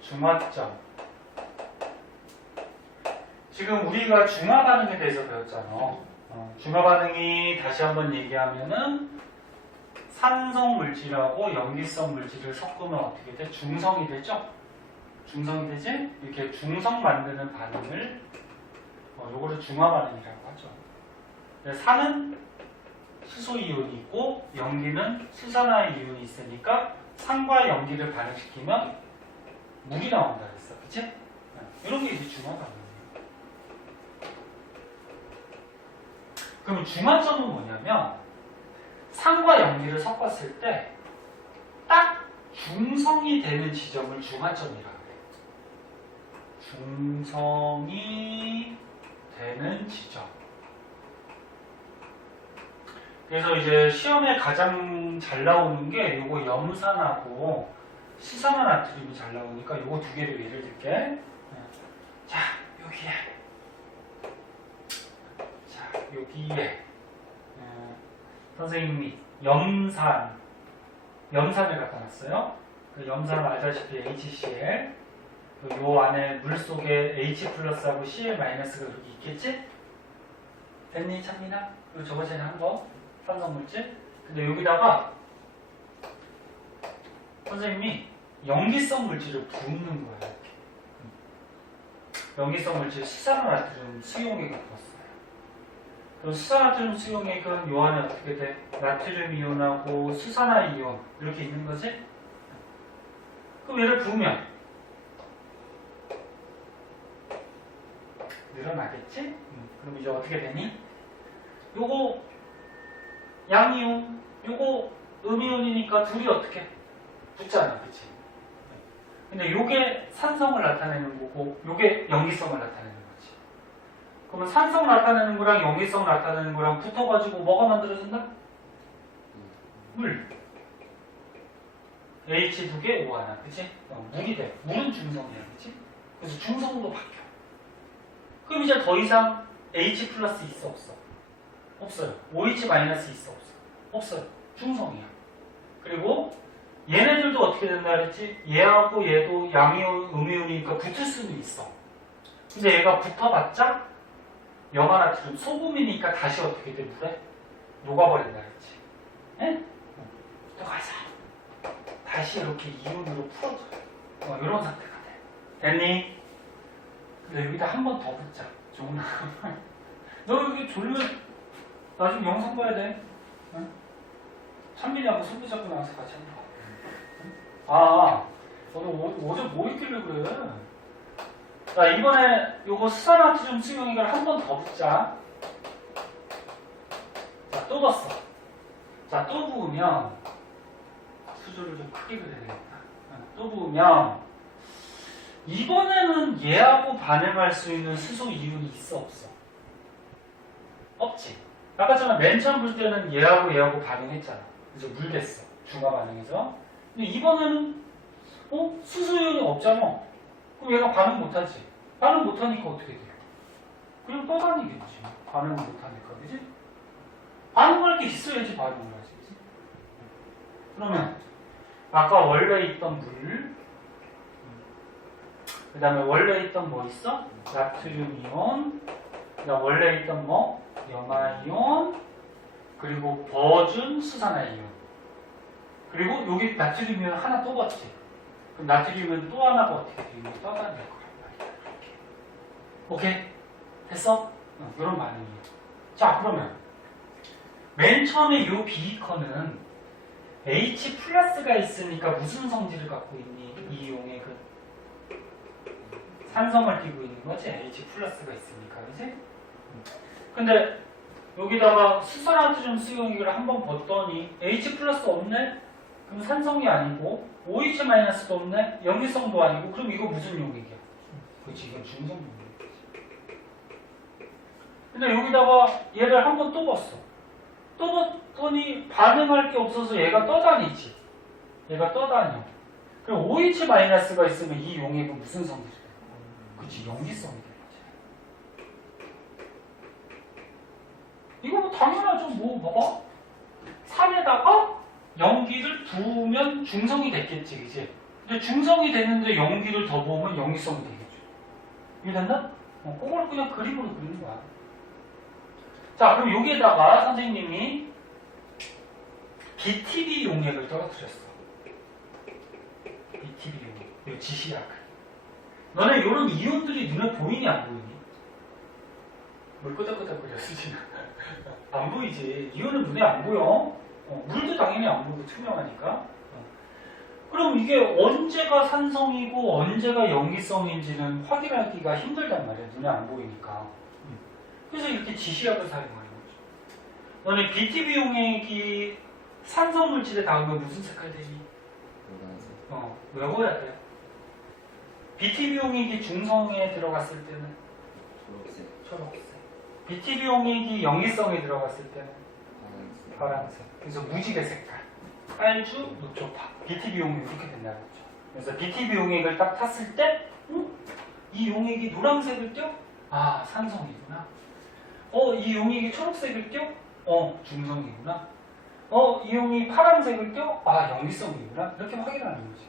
중화점. 지금 우리가 중화 반응에 대해서 배웠잖아. 중화 반응이 다시 한번 얘기하면은 산성 물질하고 염기성 물질을 섞으면 어떻게 돼? 중성이 되죠? 중성이 되지? 이렇게 중성 만드는 반응을 요거를 중화 반응이라고 하죠. 산은 수소 이온이 있고 염기는 수산화 이온이 있으니까 산과 염기를 반응시키면 물이 나온다 그랬어. 그치? 이런 게 이제 중화 반응이에요. 그럼 중화점은 뭐냐면 산과 염기를 섞었을 때 딱 중성이 되는 지점을 중화점이라고 해요. 중성이 되는 지점. 그래서 이제 시험에 가장 잘 나오는 게 요거 염산하고 수산화 나트륨이 잘 나오니까 요거 두 개를 예를 들게. 자, 여기에. 자, 여기에. 선생님이 염산을 갖다 놨어요. 그 염산은 알다시피 HCl. 요 안에 물 속에 H 플러스하고 Cl 마이너스가 여기 있겠지? 됐니, 찬민아? 그리고 저거 전에 한 거. 산성물질. 근데 여기다가 선생님이 염기성 물질을 붓는 거예요. 이렇게. 염기성 물질 수산화나트륨 수용액을 부었어요. 그럼 수산화나트륨 수용액은 요 안에 어떻게 돼? 나트륨 이온하고 수산화 이온 이렇게 있는 거지? 그럼 얘를 부으면 늘어나겠지? 그럼 이제 어떻게 되니? 요거 양이온, 요거 음이온이니까 둘이 어떻게 붙잖아, 그치? 근데 요게 산성을 나타내는 거고, 요게 염기성을 나타내는 거지. 그러면 산성 나타내는 거랑 염기성 나타내는 거랑 붙어가지고 뭐가 만들어진다? 물. H 두 개, O 하나, 그치? 물이 돼. 물은 중성이야, 그치? 그래서 중성으로 바뀌어. 그럼 이제 더 이상 H 플러스 있어, 없어? 없어요. OH 마이너스 있어, 없어? 없어요. 중성이야. 그리고 얘네들도 어떻게 된다 그랬지? 얘하고 얘도 양이온, 음이온이니까 붙을 수는 있어. 근데 얘가 붙어봤자 염화나트륨 소금이니까 다시 어떻게 돼? 물에 녹아버린다 그랬지. 예? 녹아서 다시 이렇게 이온으로 풀어줘. 이런 상태가 돼. 됐니? 근데 여기다 한 번 더 붙자. 좋은 너 여기 졸면 나중에 영상 봐야 돼. 응? 찬민이하고 손 붙잡고 나와서 같이 한번 봐. 응? 너 어제 뭐 했길래 그래? 자, 이번에 요거 수산화트륨 수용액을 한 번 더 붓자. 자, 또 봤어. 자, 또 부으면 수조를 좀 크게 그려야 되겠다. 또 부으면 이번에는 얘하고 반응할 수 있는 수소 이온이 있어 없어? 없지. 아까 전에 맨 처음 볼 때는 얘하고 반응했잖아. 그래서 물 됐어. 중화 반응해서. 근데 이번에는 수소 이온이 없잖아. 그럼 얘가 반응 못하지. 반응 못하니까 어떻게 돼? 그냥 떠다니겠지. 반응을 못하니까, 그지? 반응할 게 있어야지 반응을 하지, 그지? 그러면 아까 원래 있던 물, 그 다음에 원래 있던 뭐 있어? 나트륨 이온, 그 다음 원래 있던 뭐? 염화 이온, 그리고 버준 수산화 이온. 그리고 여기 나트륨 이온 하나 또 봤지? 그럼 나트륨 이온 또 하나가 어떻게 돼? 이거 떠다닐 거란 말이야. 이렇게. 오케이? 됐어? 이런 반응이에요. 자, 그러면 맨 처음에 이 비커는 H 플러스가 있으니까 무슨 성질을 갖고 있니? 이 이용의 그 산성을 띠고 있는 거지? H 플러스가 있으니까, 그지? 근데 여기다가 수산화트륨 수용액을 한번 봤더니 H 플러스 없네? 그럼 산성이 아니고 OH 마이너스도 없네? 염기성도 아니고 그럼 이거 무슨 용액이야? 그치, 이건 중성 용액이지. 근데 여기다가 얘를 한번 또 봤어. 또 봤더니 반응할 게 없어서 얘가 떠다니지. 얘가 떠다녀. 그럼 OH 마이너스가 있으면 이 용액은 무슨 성질이야? 그치, 염기성이 되지. 이거 뭐 당연하죠. 뭐 봐봐. 산에다가 염기를 부으면 중성이 됐겠지, 그치? 근데 중성이 되는데 염기를 더 부으면 염기성이 되겠죠. 이해됐나? 그걸 그냥 그림으로 그리는 거야. 자, 그럼 여기에다가 선생님이 BTB 용액을 떨어뜨렸어. BTB 용액. 이 지시약. 너네 이런 이온들이 눈에 보이니 안 보이니? 뭘 끄덕끄덕거려 쓰지나? 안 보이지. 이온은 눈에 안 보여. 물도 당연히 안 보이고 투명하니까. 그럼 이게 언제가 산성이고 언제가 염기성인지는 확인하기가 힘들단 말이야. 눈에 안 보이니까. 그래서 이렇게 지시약을 사용하는 거죠. 너네 BTB 용액이 산성 물질에 닿으면 무슨 색깔 되니? 외워야 돼. BTB 용액이 중성에 들어갔을 때는 초록색. BTB 용액이 염기성에 들어갔을 때는 파란색. 그래서 무지개 색깔. 빨주, 노초파. BTB 용액이 이렇게 된다는 거죠. 그래서 BTB 용액을 딱 탔을 때, 이 용액이 노란색을 띄어? 아, 산성이구나. 이 용액이 초록색을 띄어? 중성이구나. 이 용이 파란색을 띄어? 아, 염기성이구나. 이렇게 확인하는 거지.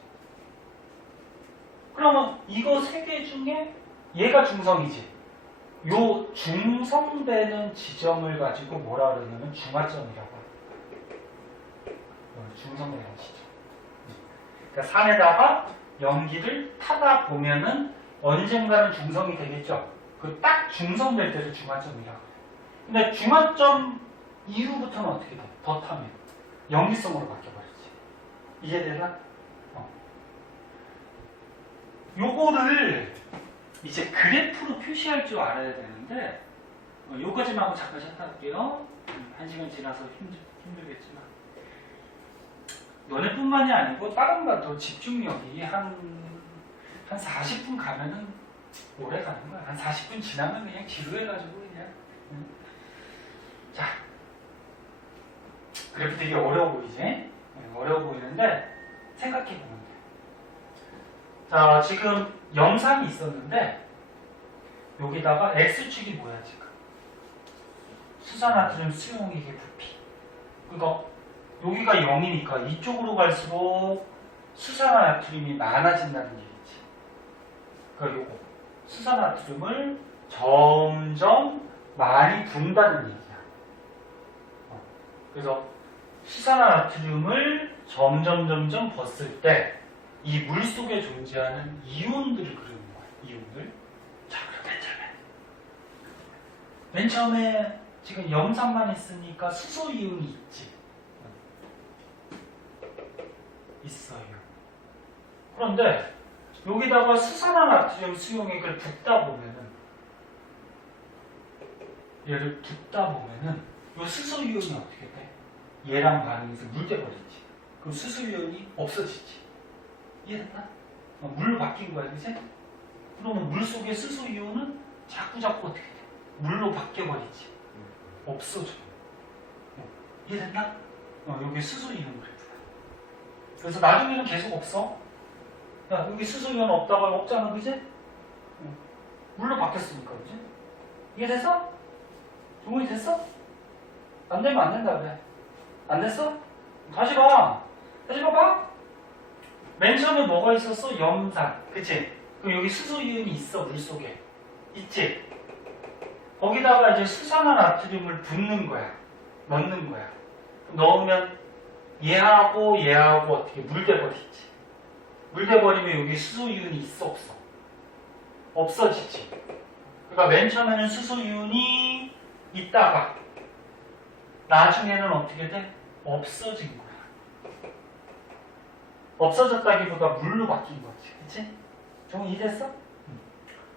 그러면 이거 세 개 중에 얘가 중성이지. 요 중성되는 지점을 가지고 뭐라 그러냐면 중화점이라고 해요. 중성되는 지점. 그러니까 산에다가 염기를 타다 보면은 언젠가는 중성이 되겠죠. 그 딱 중성될 때를 중화점이라고 해요. 근데 중화점 이후부터는 어떻게 돼? 더 타면 염기성으로 바뀌어버리지. 이해되나? 요거를 이제 그래프로 표시할 줄 알아야 되는데 요까지만 하고 잠깐 쉬었다 할게요. 1시간 지나서 힘들겠지만 너네뿐만이 아니고 다른 것도 집중력이 한 40분 가면은 오래 가는 거야. 한 40분 지나면 그냥 지루해가지고 그냥. 자, 그래프 되게 어려워 보이지? 어려워 보이는데 생각해보면 돼. 자, 지금 영상이 있었는데 여기다가 X축이 뭐야 지금? 수산나트륨 수용액의 부피. 그러니까 여기가 0이니까 이쪽으로 갈수록 수산나트륨이 많아진다는 얘기지. 그러니까 요거 수산나트륨을 점점 많이 분다는 얘기야. 그래서 수산나트륨을 점점 벗을 때 이 물 속에 존재하는 이온들을 그리는 거야. 이온들. 자, 그럼 맨 처음에 지금 염산만 있으니까 수소 이온이 있지. 있어요. 그런데 여기다가 수산화나트륨 수용액을 붓다 보면은 얘를 붓다 보면은 이 수소 이온이 어떻게 돼? 얘랑 반응해서 물돼 버리지. 그럼 수소 이온이 없어지지. 이해됐나? 물로 바뀐 거야, 그치? 그러면 물 속의 수소 이온은 자꾸 어떻게 돼? 물로 바뀌어버리지. 없어져. 이해됐나? 여기 수소 이온 그래프다. 그래서 나중에는 계속 없어. 야, 여기 수소 이온 없다가 없잖아, 그지? 물로 바뀌었으니까, 그지? 이해됐어? 종이 됐어? 안 되면 안 된다 그래. 안 됐어? 다시 봐. 다시 봐봐. 맨 처음에 뭐가 있었어? 염산. 그치? 그럼 여기 수소 이온이 있어, 물 속에. 있지? 거기다가 이제 수산화 나트륨을 붓는 거야. 넣는 거야. 넣으면 얘하고 어떻게 물대버리지. 물대버리면 여기 수소 이온이 있어, 없어? 없어지지. 그러니까 맨 처음에는 수소 이온이 있다가 나중에는 어떻게 돼? 없어진 거야. 없어졌다기보다 물로 바뀐 거지. 그치? 좀 이해됐어?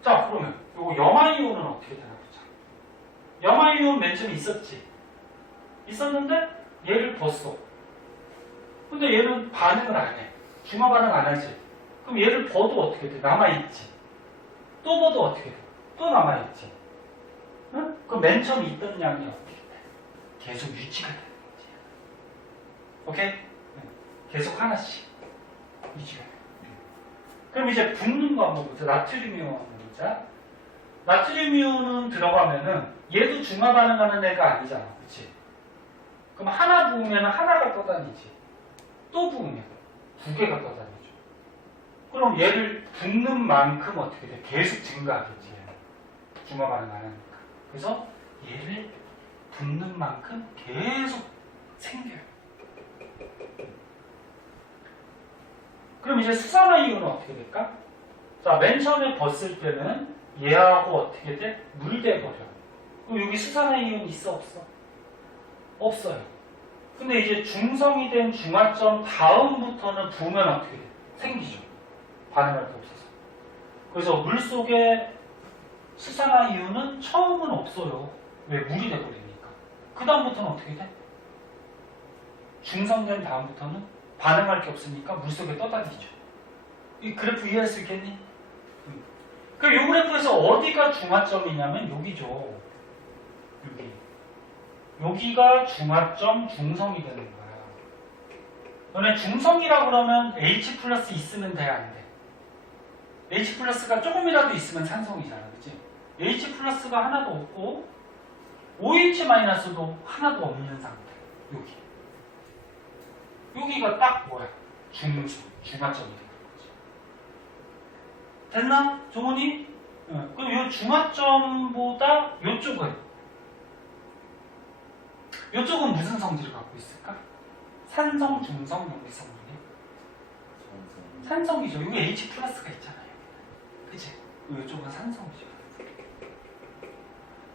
자, 그러면 요거 염화이온은 어떻게 되나 보자. 염화이온 맨 처음에 있었지. 있었는데 얘를 벗어. 근데 얘는 반응을 안 해. 중화 반응 안 하지. 그럼 얘를 벗도 어떻게 돼? 남아있지. 또 벗도 어떻게 돼? 또 남아있지. 응? 그럼 맨 처음에 있던 양이 어떻게 돼? 계속 유지가 되는 거지. 오케이? 계속 하나씩 유지가 돼. 그럼 이제 붓는 거 한번 보자. 나트륨 이온 한번 보자. 나트륨 이온은 들어가면은 얘도 중화 반응하는 애가 아니잖아. 그치? 그럼 하나 부으면 하나가 떠다니지. 또 부으면 두 개가 떠다니죠. 그럼 얘를 붓는 만큼 어떻게 돼? 계속 증가하겠지. 얘는. 중화 반응 안 하니까. 그래서 얘를 붓는 만큼 계속 생겨요. 그럼 이제 수산화 이온은 어떻게 될까? 자, 맨 처음에 벗을 때는 얘하고 어떻게 돼? 물대버려. 그럼 여기 수산화 이온이 있어, 없어? 없어요. 근데 이제 중성이 된 중화점 다음부터는 부으면 어떻게 돼? 생기죠. 반응할 게 없어서. 그래서 물 속에 수산화 이온은 처음은 없어요. 왜? 물이 돼버리니까. 그 다음부터는 어떻게 돼? 중성된 다음부터는 반응할 게 없으니까 물 속에 떠다니죠. 이 그래프 이해할 수 있겠니? 그럼 이 그래프에서 어디가 중화점이냐면 여기죠. 여기. 여기가 중화점 중성이 되는 거야. 너네 중성이라고 그러면 H 플러스 있으면 돼, 안 돼? H 플러스가 조금이라도 있으면 산성이잖아, 그치? H 플러스가 하나도 없고 OH 마이너스도 하나도 없는 상태. 여기. 여기가 딱 뭐야? 중화점이 되는 거지. 됐나? 종훈이? 응. 그럼 이 중화점보다 이쪽은 무슨 성질을 갖고 있을까? 산성, 중성, 용기성 중에? 산성이죠. 여기 H 플러스가 있잖아요. 그치? 이쪽은 산성이죠.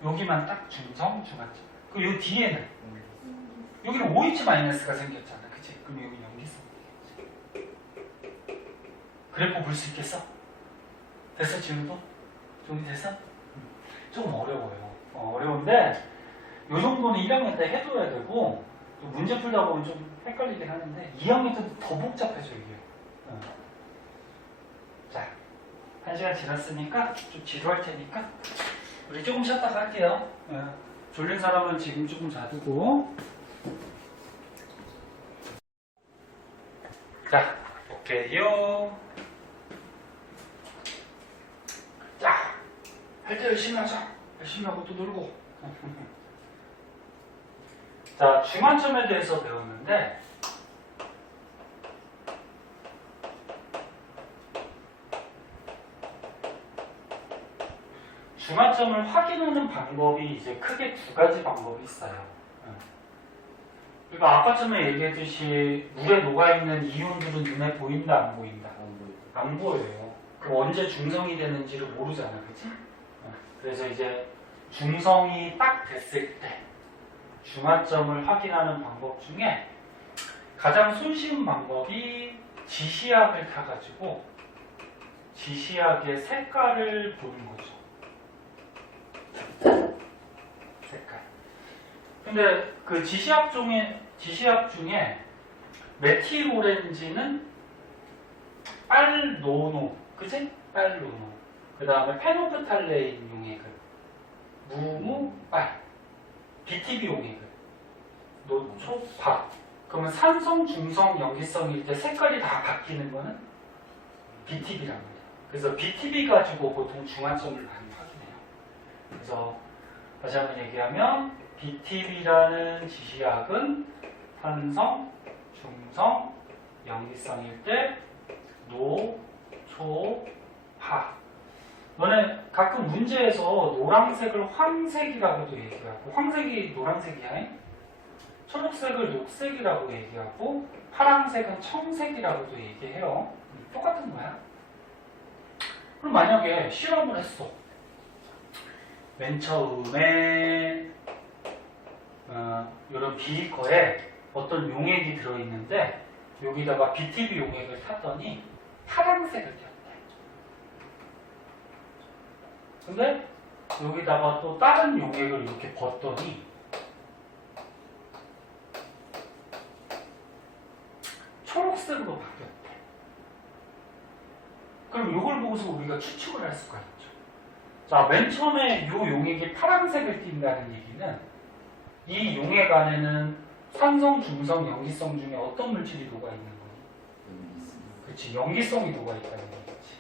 여기만 딱 중성, 중화점. 그리고 요 뒤에는 여기는 OH 마이너스가 생겼잖아. 그치? 그럼 여기 용기성. 그래프 볼 수 있겠어? 됐어, 지금도? 준비됐어? 조금 어려워요. 어려운데 요 정도는 1학년 때 해둬야 되고 또 문제 풀다 보면 좀 헷갈리긴 하는데 2학년 때도 더 복잡해져 이게. 자, 1시간 지났으니까 좀 지루할 테니까 우리 조금 쉬었다가 할게요. 졸린 사람은 지금 조금 자두고. 자, 볼게요. 자, 할 때 열심히 하자. 열심히 하고 또 놀고. 자, 중화점에 대해서 배웠는데 중화점을 확인하는 방법이 이제 크게 두 가지 방법이 있어요. 그러니까 아까 전에 얘기했듯이 물에 녹아있는 이온들은 눈에 보인다, 안 보인다? 안 보여요. 그럼 언제 중성이 되는지를 모르잖아, 그치? 그래서 이제 중성이 딱 됐을 때 중화점을 확인하는 방법 중에 가장 손쉬운 방법이 지시약을 타가지고 지시약의 색깔을 보는 거죠. 색깔. 근데 그 지시약 중에 메틸 오렌지는 빨노노, 그치? 빨노노. 그 다음에 페노프탈레인 용액을, 무무빨, BTB 용액을, 노초파. 그러면 산성, 중성, 염기성일 때 색깔이 다 바뀌는 거는 BTB랍니다. 그래서 BTB 가지고 보통 중화점을 많이 확인해요. 그래서 다시 한번 얘기하면 BTB라는 지시약은 산성, 중성, 염기성일 때 노, 초, 파. 너네 가끔 문제에서 노란색을 황색이라고도 얘기하고, 황색이 노란색이야. 초록색을 녹색이라고 얘기하고, 파란색은 청색이라고도 얘기해요. 똑같은 거야. 그럼 만약에 실험을 했어. 맨 처음에 이런 비거에 어떤 용액이 들어있는데 여기다가 BTB 용액을 탔더니 파란색을 켰대. 근데 여기다가 또 다른 용액을 이렇게 붓더니 초록색으로 바뀌었대. 그럼 이걸 보고서 우리가 추측을 할 수가 있죠. 자, 맨 처음에 이 용액이 파란색을 띈다는 얘기는 이 용액 안에는 산성, 중성, 염기성 중에 어떤 물질이 녹아있는 거니? 그렇지, 염기성이 녹아있다는 얘기지.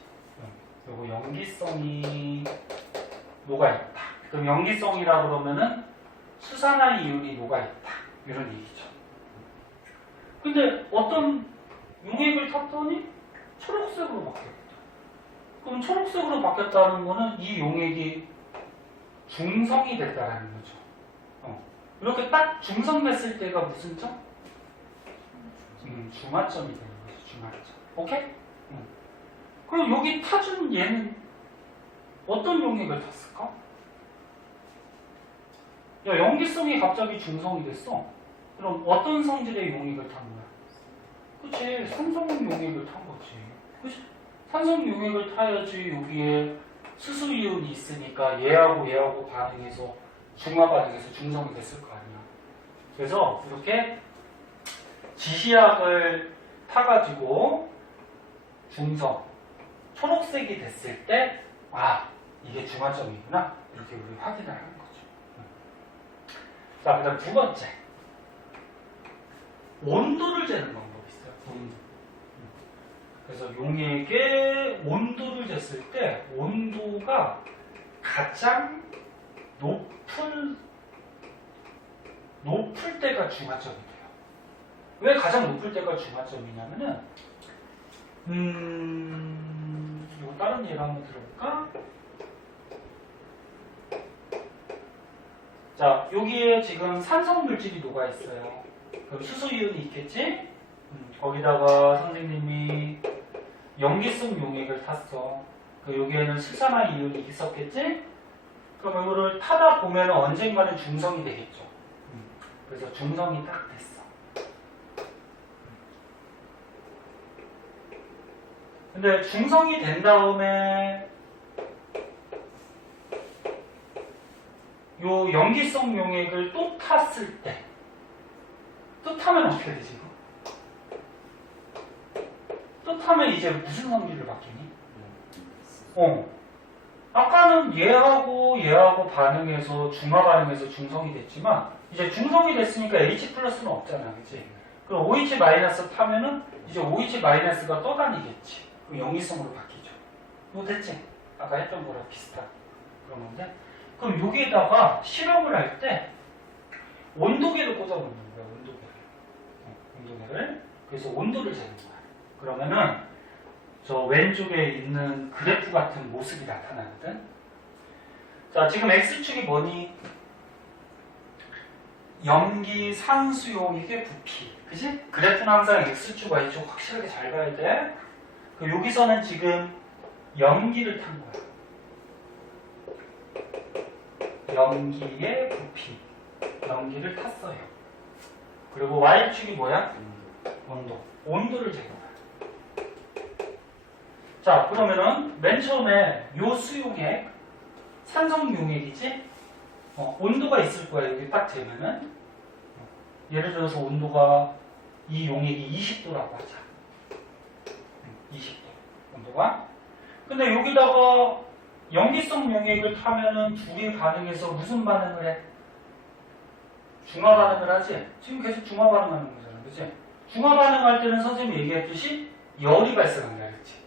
요거 염기성이 녹아있다. 그럼 염기성이라 그러면은 수산화이온이 녹아있다. 이런 얘기죠. 근데 어떤 용액을 탔더니 초록색으로 바뀌었다. 그럼 초록색으로 바뀌었다는 거는 이 용액이 중성이 됐다는 거죠. 이렇게 딱 중성됐을 때가 무슨 점? 중화점이 되는 거죠. 중화점. 오케이? 그럼 여기 타준 얘는 어떤 용액을 탔을까? 야, 염기성이 갑자기 중성이 됐어. 그럼 어떤 성질의 용액을 탄 거야? 그치, 산성 용액을 탄 거지. 그치? 산성 용액을 타야지 여기에 수소이온이 있으니까 얘하고 반응해서 중화 반응해서 중성이 됐을 거 아니야. 그래서 이렇게 지시약을 타가지고 중성, 초록색이 됐을 때 아, 이게 중화점이구나. 이렇게 우리 확인을 하는 거죠. 자, 그 다음 두 번째. 온도를 재는 방법이 있어요. 온도. 그래서 용액의 온도를 쟀을 때 온도가 가장 높을 때가 중화점이 돼요. 왜 가장 높을 때가 중화점이냐면은 이거 다른 예를 한번 들어볼까? 자, 여기에 지금 산성 물질이 녹아 있어요. 그럼 수소이온이 있겠지? 거기다가 선생님이 염기성 용액을 탔어. 여기에는 수산화이온이 있었겠지? 그럼 이거를 타다 보면 언젠가는 중성이 되겠죠. 그래서 중성이 딱 됐어. 근데 중성이 된 다음에 요 염기성 용액을 또 탔을 때, 또 타면 어떻게 되지? 또 타면 이제 무슨 성질을 바뀌니? 아까는 얘하고 반응해서 중화 반응해서 중성이 됐지만 이제 중성이 됐으니까 H 플러스는 없잖아, 그치? 그럼 OH 마이너스 타면은 이제 OH 마이너스가 떠다니겠지. 그럼 염기성으로 바뀌죠. 이거 됐지? 아까 했던 거랑 비슷한 그런 건데. 그럼 여기에다가 실험을 할 때 온도계를 꽂아놓는 거야, 온도계를. 그래서 온도를 재는 거야. 그러면은 저 왼쪽에 있는 그래프 같은 모습이 나타나거든. 자, 지금 X축이 뭐니? 염기 산수용액의 부피. 그지? 그래프는 항상 X축, Y축 확실하게 잘 봐야 돼. 여기서는 지금 염기를 탄 거야. 염기의 부피. 염기를 탔어요. 그리고 Y축이 뭐야? 온도. 온도를 재는 거야. 자, 그러면은 맨 처음에 요 수용액, 산성 용액이지? 온도가 있을 거야. 여기 딱 재면은. 예를 들어서 온도가 이 용액이 20도라고 하자. 20도 온도가. 근데 여기다가 염기성 용액을 타면은 둘이 반응해서 무슨 반응을 해? 중화 반응을 하지? 지금 계속 중화 반응하는 거잖아, 그치? 중화 반응할 때는 선생님이 얘기했듯이 열이 발생한다 그랬지?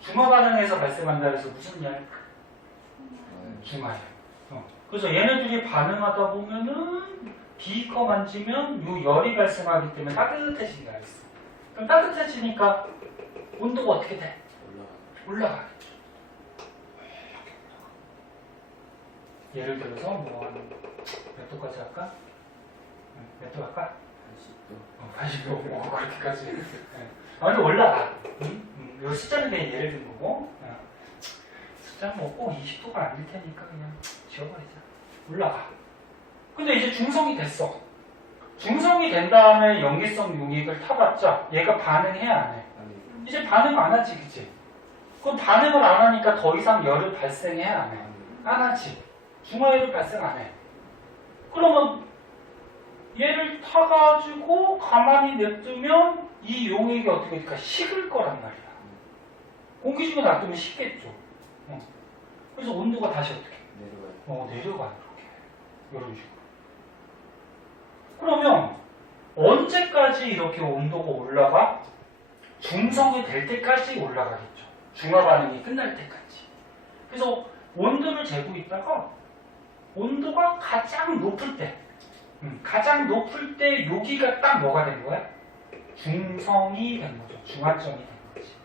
중화 반응에서 발생한다 해서 무슨 열? 중화열. 그래서 얘네들이 반응하다 보면은 비커 만지면 요 열이 발생하기 때문에 따뜻해진다 그랬어. 그럼 따뜻해지니까 온도가 어떻게 돼? 올라가겠죠. 예를 들어서 뭐 몇 도까지 할까? 몇 도 할까? 80도. 그렇게까지. 근데 올라가. 요 숫자는 그냥 예를 든 거고. 숫자는 뭐 꼭 20도가 아닐 테니까 그냥 지워버리자. 올라가. 근데 이제 중성이 됐어. 중성이 된 다음에 염기성 용액을 타봤자 얘가 반응해야 안 해? 이제 반응 안 하지, 그치? 그럼 반응을 안 하니까 더 이상 열을 발생해야 안 해? 안 하지. 중화열을 발생 안 해. 그러면 얘를 타가지고 가만히 냅두면 이 용액이 어떻게 될까? 식을 거란 말이야. 공기 중에 놔두면 식겠죠. 그래서 온도가 다시 어떻게? 내려가. 이런 식으로. 그러면 언제까지 이렇게 온도가 올라가? 중성이 될 때까지 올라가겠죠. 중화 반응이 끝날 때까지. 그래서 온도를 재고 있다가 온도가 가장 높을 때, 여기가 딱 뭐가 된 거야? 중성이 된 거죠. 중화점이 된 거지.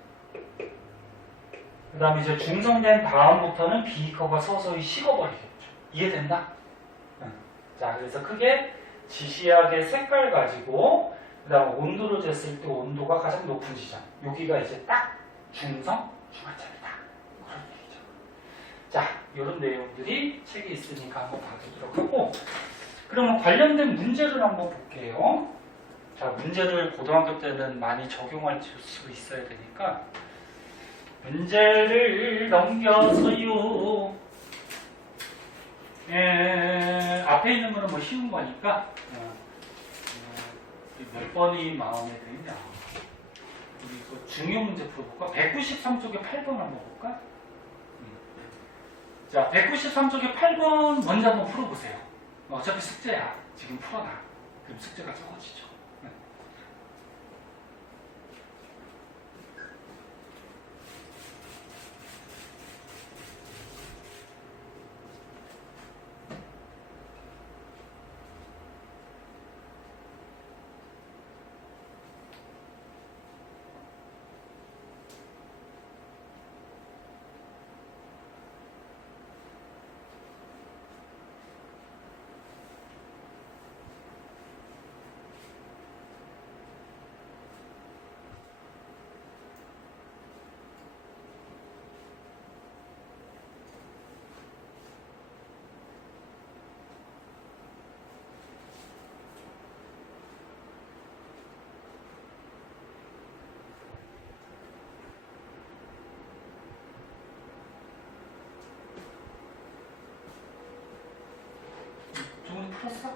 그 다음에 이제 중성된 다음부터는 비커가 서서히 식어버리겠죠. 이해된다? 자, 그래서 크게 지시하게 색깔 가지고 그 다음에 온도를 쟀을 때 온도가 가장 높은 지점. 여기가 이제 딱 중성, 중화점이다. 그런 얘기죠. 자, 이런 내용들이 책에 있으니까 한번 봐보도록 하고, 그러면 관련된 문제를 한번 볼게요. 자, 문제를 고등학교 때는 많이 적용할 수 있어야 되니까 문제를 넘겨서요. 앞에 있는 거는 뭐 쉬운 거니까 몇 번이 마음에 드냐. 우리 이거 중요 문제 풀어볼까? 193쪽에 8번 한번 볼까? 자, 193쪽에 8번 먼저 한번 풀어보세요. 어차피 숙제야. 지금 풀어놔. 그럼 숙제가 적어지죠. 조금 풀었어?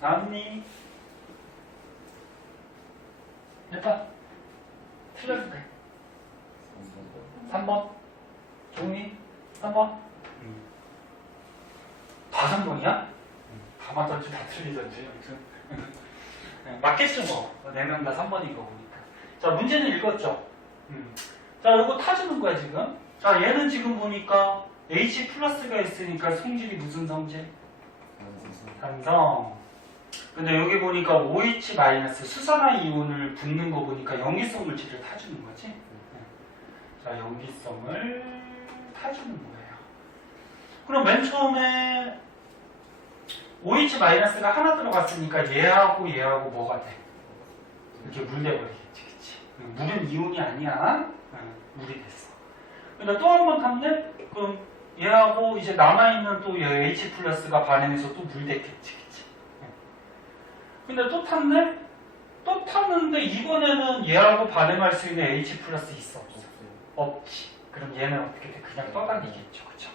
나왔니? 몇 번? 틀려도 돼. 3번? 종이? 3번? 다 3번이야? 다 맞았지, 다 틀리던지. 맞겠죠, 뭐. 4명 다 3번인 거 보니까. 자, 문제는 읽었죠? 자, 이거 타주는 거야, 지금. 자, 얘는 지금 보니까 H 플러스가 있으니까 성질이 무슨 성질? 산성. 근데 여기 보니까 OH 마이너스 수산화 이온을 붓는 거 보니까 염기성 물질을 타주는 거지? 자, 염기성을 타주는 거예요. 그럼 맨 처음에 OH 마이너스가 하나 들어갔으니까 얘하고 얘하고 뭐가 돼? 이렇게 물려버리겠지, 그치? 물은 이온이 아니야. 물이 됐어. 근데 또 한 번 탔네? 그럼 얘하고 이제 남아있는 또 H 플러스가 반응해서 또 물 됐겠지, 그치? 근데 또 탔네? 또 탔는데 이번에는 얘하고 반응할 수 있는 H 플러스 있어, 없어? 없지. 그럼 얘는 어떻게 돼? 그냥 떠다니겠죠. 그쵸?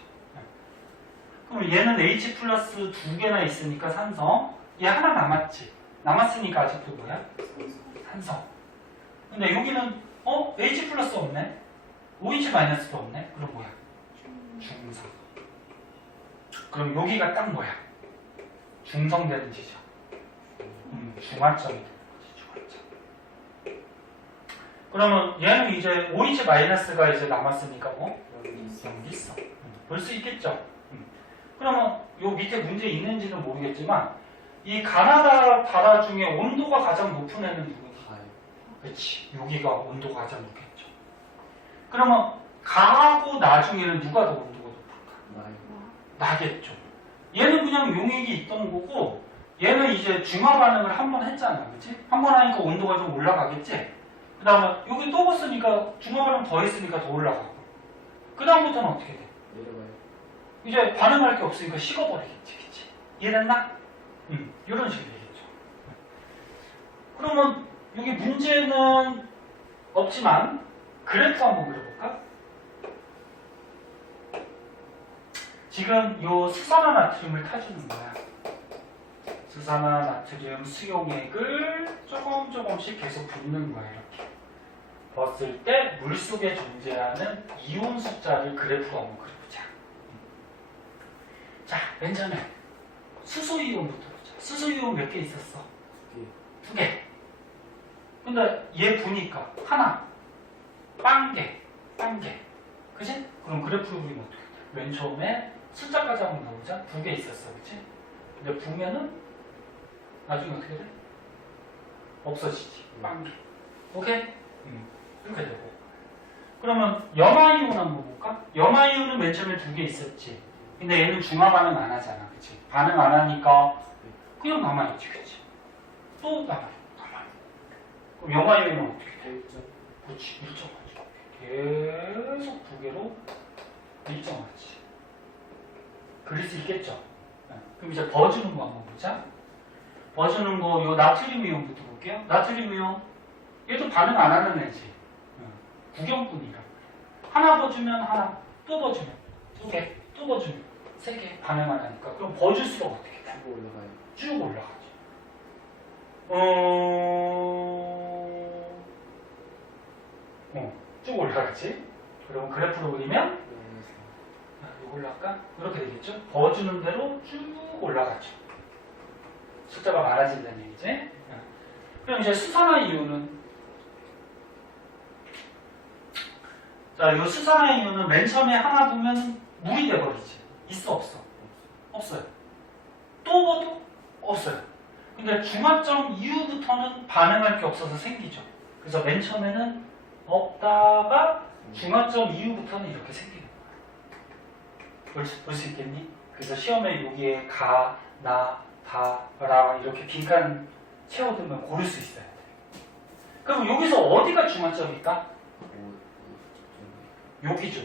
그럼 얘는 H 플러스 2개나 있으니까 산성. 얘 하나 남았지. 남았으니까 아직도 뭐야? 산성. 근데 여기는 H 플러스 없네? OH 마이너스도 없네? 그럼 뭐야? 중성. 그럼 여기가 딱 뭐야? 중성되는 지점. 중화점이 되는 거지. 중화점. 그러면 얘는 이제 OH 마이너스가 이제 남았으니까 뭐? 여기 있어. 볼 수 있겠죠? 그러면 요 밑에 문제 있는지는 모르겠지만 이 가나다 바다 중에 온도가 가장 높은 애는 누구지? 그렇지. 여기가 온도가 가장 높겠죠. 그러면 가하고 나 중에는 누가 더 온도가 높을까? 나겠죠. 얘는 그냥 용액이 있던 거고 얘는 이제 중화 반응을 한 번 했잖아. 그렇지? 한 번 하니까 온도가 좀 올라가겠지? 그 다음에 여기 또 봤으니까 중화 반응 더 했으니까 더 올라가고 그 다음부터는 어떻게 돼? 내려가요. 이제 반응할 게 없으니까 식어버리겠지. 그치? 이해됐나? 이런 식으로 되겠죠. 그러면 여기 문제는 없지만 그래프 한번 그려볼까? 지금 요 수산화나트륨을 타주는 거야. 수산화나트륨 수용액을 조금씩 계속 붓는 거야. 이렇게 벗을 때 물속에 존재하는 이온 숫자를 그래프로 한번 그려보자. 자, 맨 처음에 수소이온부터 보자. 수소이온 몇 개 있었어? 2개. 근데 얘 보니까 하나, 빵개. 그치? 그럼 그래프로 그리면 어떻게 돼? 맨 처음에 숫자까지 한번 넣어보자. 2개 있었어. 그치? 근데 부면은 나중에 어떻게 돼? 없어지지. 빵개. 오케이? 이렇게 되고. 그러면 염화이온 한번 볼까? 염화이온은 맨 처음에 2개 있었지. 근데 얘는 중화 반응 안 하잖아. 그치? 반응 안 하니까 그냥 남아있지. 그치? 또 남아요. 그럼 염화이온은 어떻게 돼? 그렇지. 일정하지. 계속 2개로 일정하지. 그릴 수 있겠죠? 그럼 이제 버주는 거 한번 보자. 버주는 거, 요 나트륨 이온부터 볼게요. 나트륨 이온. 얘도 반응 안 하는 애지. 구경꾼이라. 하나 버주면 하나, 또 버주면 2개, 또 버주면 3개 반응 안 하니까. 그럼 버줄수록 어떻게 돼? 쭉 올라가요. 쭉 올라가죠. 쭉 올라가지. 그럼 그래프로 그리면 이걸로 할까? 이렇게 되겠죠? 버주는 대로 쭉 올라가죠. 숫자가 많아진다는 얘기지. 그럼 이제 수산화 이온은 자, 이 수산화 이온은 맨 처음에 하나 보면 물이 돼버리지. 있어 없어? 없어요. 또 봐도 없어요. 근데 중화점 이후부터는 반응할 게 없어서 생기죠. 그래서 맨 처음에는 없다가 중화점 이후부터는 이렇게 생기는 거야. 볼 수 있겠니? 그래서 시험에 여기에 가, 나, 다, 라 이렇게 빈칸 채워두면 고를 수 있어야 돼. 그럼 여기서 어디가 중화점일까? 여기죠.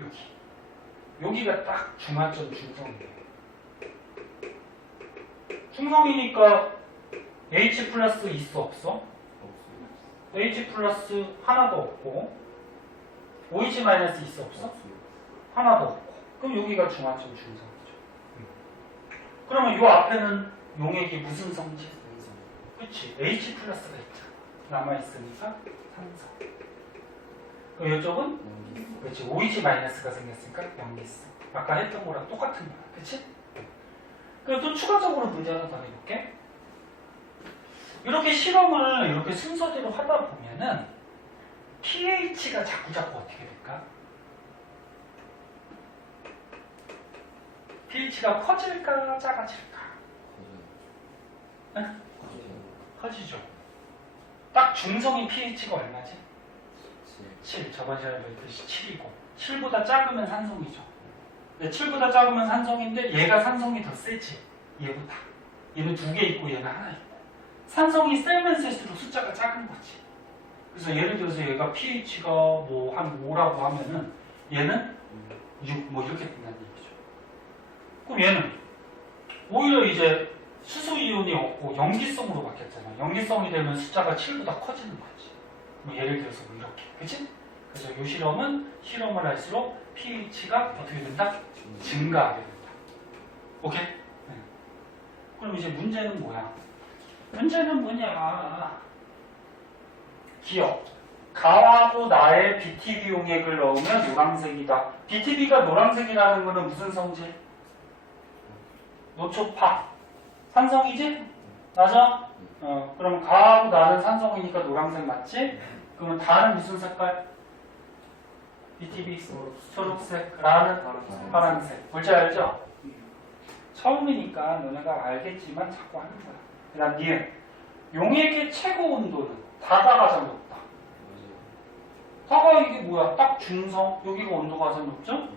여기. 여기가 딱 중화점 중성이에요. 중성이니까 H 플러스 있어 없어? H 플러스 하나도 없고 OH 마이너스 있어 없어? 하나도 없고. 그럼 여기가 중화점 중성이죠. 그러면 이 앞에는 용액이 무슨 성질? 그치? H 플러스가 있잖아. 남아있으니까 산성. 그럼 이쪽은? 그치? OH 마이너스가 생겼으니까 염기성. 아까 했던 거랑 똑같은 거야. 그치? 그리고 또 추가적으로 문제 하나 더 해볼게. 이렇게 실험을 이렇게 순서대로 하다 보면은 pH가 자꾸 어떻게 될까? pH가 커질까 작아질까? 네? 커지죠. 딱 중성인 pH가 얼마지? 7. 저번 시간에 보였듯이 7이고 7보다 작으면 산성이죠. 근데 7보다 작으면 산성인데 얘가 산성이 더 세지. 얘보다. 얘는 2개 있고 얘는 하나 있고. 산성이 세면 셀수록 숫자가 작은 거지. 그래서 예를 들어서 얘가 pH가 뭐 한 5라고 하면은 얘는 6 뭐 이렇게 된다는 얘기죠. 그럼 얘는 오히려 이제 수소이온이 없고 염기성으로 바뀌었잖아. 염기성이 되면 숫자가 7보다 커지는 거지. 뭐 예를 들어서 뭐 이렇게. 그치? 그래서 이 실험은 실험을 할수록 pH가 어떻게 된다? 증가하게 된다. 오케이? 네. 그럼 이제 문제는 뭐야? 문제는 뭐냐? 기억. 가하고 나의 BTB 용액을 넣으면 노란색이다. BTB가 노란색이라는 거는 무슨 성질? 노초파. 산성이지? 맞아? 그럼 가하고 나는 산성이니까 노란색 맞지? 그러면 다는 무슨 색깔? BTB 초록색, 라는 파란색. 뭔지 알죠? 처음이니까 너네가 알겠지만 자꾸 하는 거야. 그 다음 니은. 용액의 최고 온도는 다가 가장 높다. 다가 이게 뭐야? 딱 중성. 여기가 온도가 가장 높죠?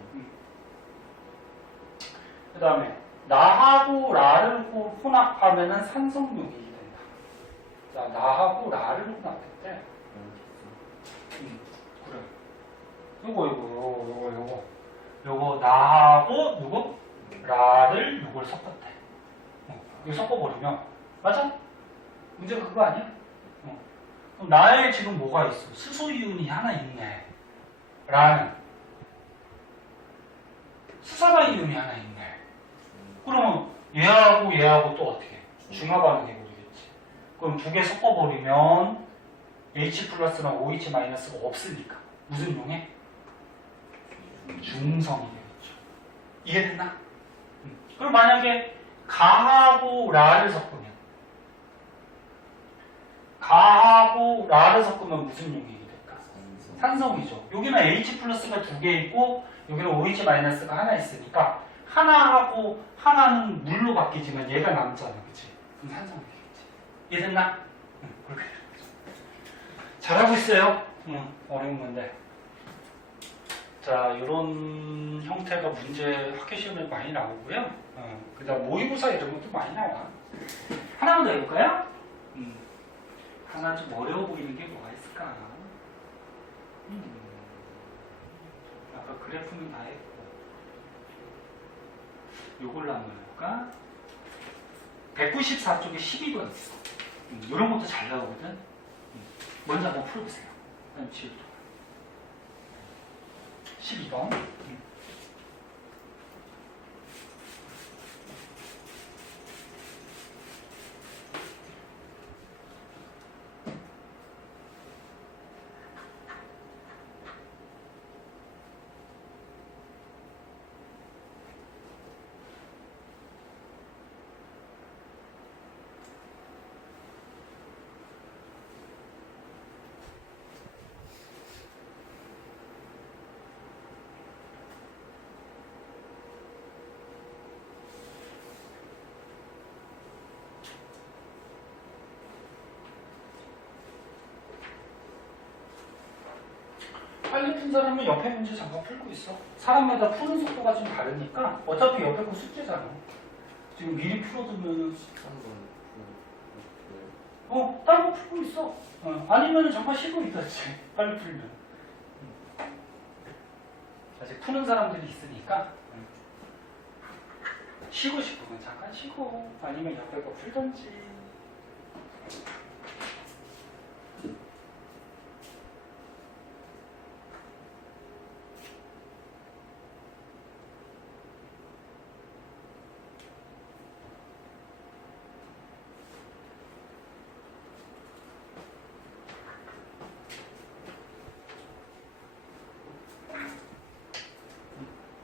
그 다음에 나하고 라를 혼합하면은 산성용액이 된다. 자, 나하고 라를 혼합했대. 그래. 요거 나하고 누구? 라를 요걸 섞었대. 이거 섞어버리면 맞아? 문제가 그거 아니야? 그럼 나에 지금 뭐가 있어? 수소이온이 하나 있네. 라는 수산화이온이 하나 있네. 그러면 얘하고 또 어떻게 해? 중화반응이 버리겠지. 그럼 두 개 섞어버리면 H 플러스랑 OH 마이너스가 없으니까 무슨 용해? 중성이 되겠죠. 이해됐나? 그럼 만약에 가하고 라를 섞으면 무슨 용액이 될까? 산성이죠. 여기는 H 플러스가 두 개 있고 여기는 OH 마이너스가 하나 있으니까 하나하고 하나는 물로 바뀌지만 얘가 남잖아. 그치? 그럼 산성이 되겠지. 이해됐나? 그렇게 되는 거죠. 잘하고 있어요. 어려운 건데. 자, 이런 형태가 문제 학교 시험에 많이 나오고요. 그 다음 모의고사 이런 것도 많이 나와. 하나만 더 해볼까요? 하나 좀 어려워 보이는 게 뭐가 있을까? 아까 그래프는 다 했고. 요걸로 한번 해볼까? 194쪽에 12번 있어. 이런 것도 잘 나오거든. 먼저 한번 풀어보세요. 그다음 지우도. 12번. 빨리 푼 사람은 옆에 문제 잠깐 풀고 있어. 사람마다 푸는 속도가 좀 다르니까 어차피 옆에 거 숙제잖아. 지금 미리 풀어두면 다른 거 풀고 있어. 아니면 잠깐 쉬고 있었지. 빨리 풀면. 아직 푸는 사람들이 있으니까 쉬고 싶으면 잠깐 쉬고 아니면 옆에 거 풀던지.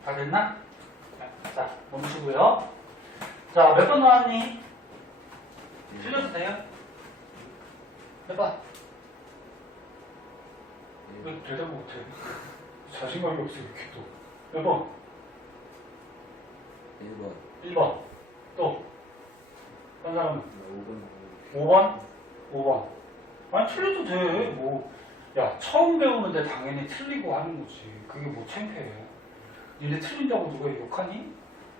다 됐나? 자, 멈추고요. 자, 몇 번 나왔니? 틀려도 돼요? 몇 번? 왜 대답을 못해? 자신감이 없어, 이렇게 또. 몇 번? 1번 1번. 또? 한 사람은? 5번 5번? 5번. 아니, 틀려도 돼. 뭐, 야, 처음 배우는데 당연히 틀리고 하는 거지. 그게 뭐 창피해. 니네 틀린다고 누가 욕하니?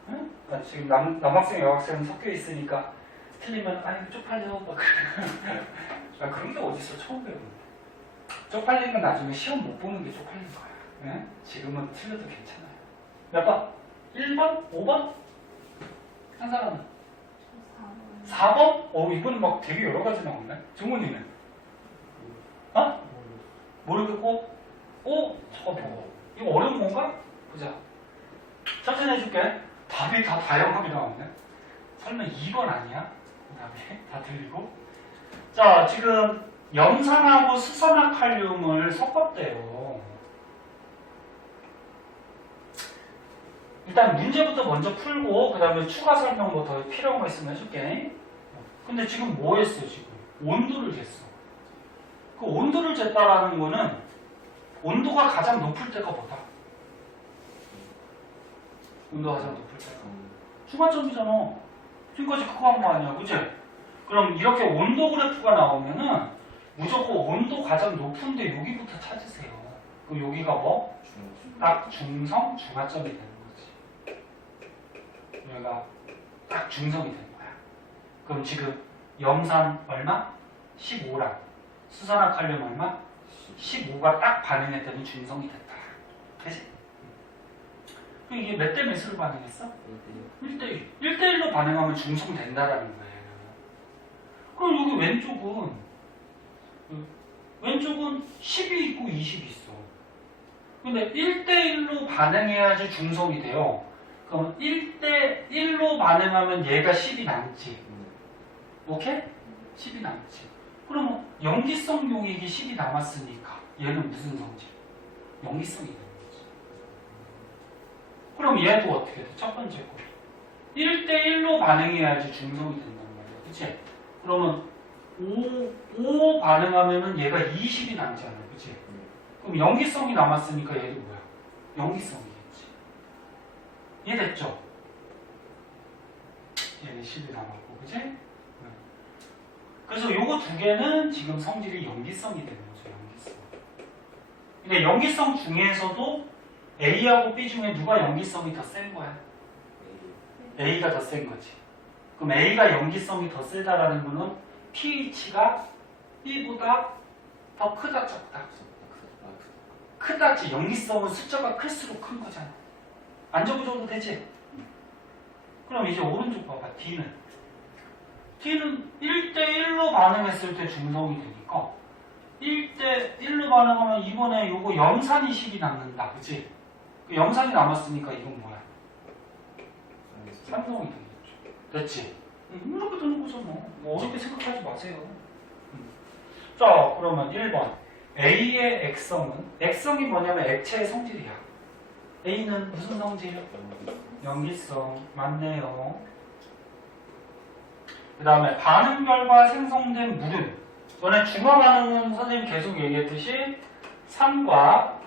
응? 나 지금 남학생, 여학생 섞여 있으니까 틀리면 아이고 쪽팔려 막 그래. 아, 그런 게 어딨어 처음 배우는데. 쪽팔리는 건 나중에 시험 못 보는 게 쪽팔린 거야. 응? 지금은 틀려도 괜찮아요. 몇 번? 1번? 5번? 한 사람은? 4번? 이번엔 막 되게 여러 가지 나오네. 정훈이는? 어? 모르겠고, 저거 보고. 이거 어려운 건가? 보자. 천천히 해줄게. 답이 다 다양하게 나왔네. 설마 2번 아니야? 답이 다 틀리고. 자, 지금 염산하고 수산화칼륨을 섞었대요. 일단 문제부터 먼저 풀고 그 다음에 추가 설명 뭐 더 필요한 거 있으면 해줄게. 근데 지금 뭐 했어 지금? 온도를 쟀어. 그 온도를 쟀다라는 거는 온도가 가장 높을 때가 뭐다? 온도가 가장 높을 때가 중간점이잖아. 지금까지 그거 한 거 아니야, 그치? 그럼 이렇게 온도 그래프가 나오면은 무조건 온도 가장 높은데 여기부터 찾으세요. 그럼 여기가 뭐? 딱 중성, 중하점이 되는 거지. 여기가 딱 중성이 되는 거야. 그럼 지금 염산 얼마? 15랑 수산화칼륨 얼마? 15가 딱 반응했더니 중성이 됐다. 그치? 그럼 이게 몇 대 몇으로 반응했어? 1대1. 1대1로 반응하면 중성된다라는 거예요. 그럼 여기 왼쪽은 10이 있고 20이 있어. 근데 1대1로 반응해야지 중성이 돼요. 그럼 1대1로 반응하면 얘가 10이 남지. 오케이? 10이 남지. 그러면 염기성 용액이 10이 남았으니까 얘는 무슨 성질? 염기성이 되는 거지. 그럼 얘도 어떻게 돼? 첫 번째 거. 1대1로 반응해야지 중성이 된단 말이야. 그치? 그러면 5 반응하면은 얘가 20이 남잖아. 그치? 그럼 염기성이 남았으니까 얘도 뭐야? 염기성이겠지. 이해됐죠? 얘는 10이 남았고, 그치? 그래서 요거 두 개는 지금 성질이 염기성이 되는 거죠. 염기성. 근데 염기성 중에서도 A하고 B 중에 누가 염기성이 더 센 거야? A가 더 센 거지. 그럼 A가 염기성이 더 세다라는 거는 pH가 B보다 더 크다, 적다? 크다지. 염기성은 숫자가 클수록 큰 거잖아. 안 적어줘도 되지? 그럼 이제 오른쪽 봐봐. D는 1대1로 반응했을 때 중성이 되니까 1대1로 반응하면 이번에 요거 염산이 10이 남는다. 그치? 그 염산이 남았으니까 이건 뭐야? 산성이 되겠죠. 됐지? 이렇게 되는 거잖아. 뭐 어렵게 생각하지 마세요. 자, 그러면 1번. A의 액성이 뭐냐면 액체의 성질이야. A는 무슨 성질? 염기성. 맞네요. 그 다음에 반응 결과 생성된 물은, 전에 중화 반응은 선생님 계속 얘기했듯이 산과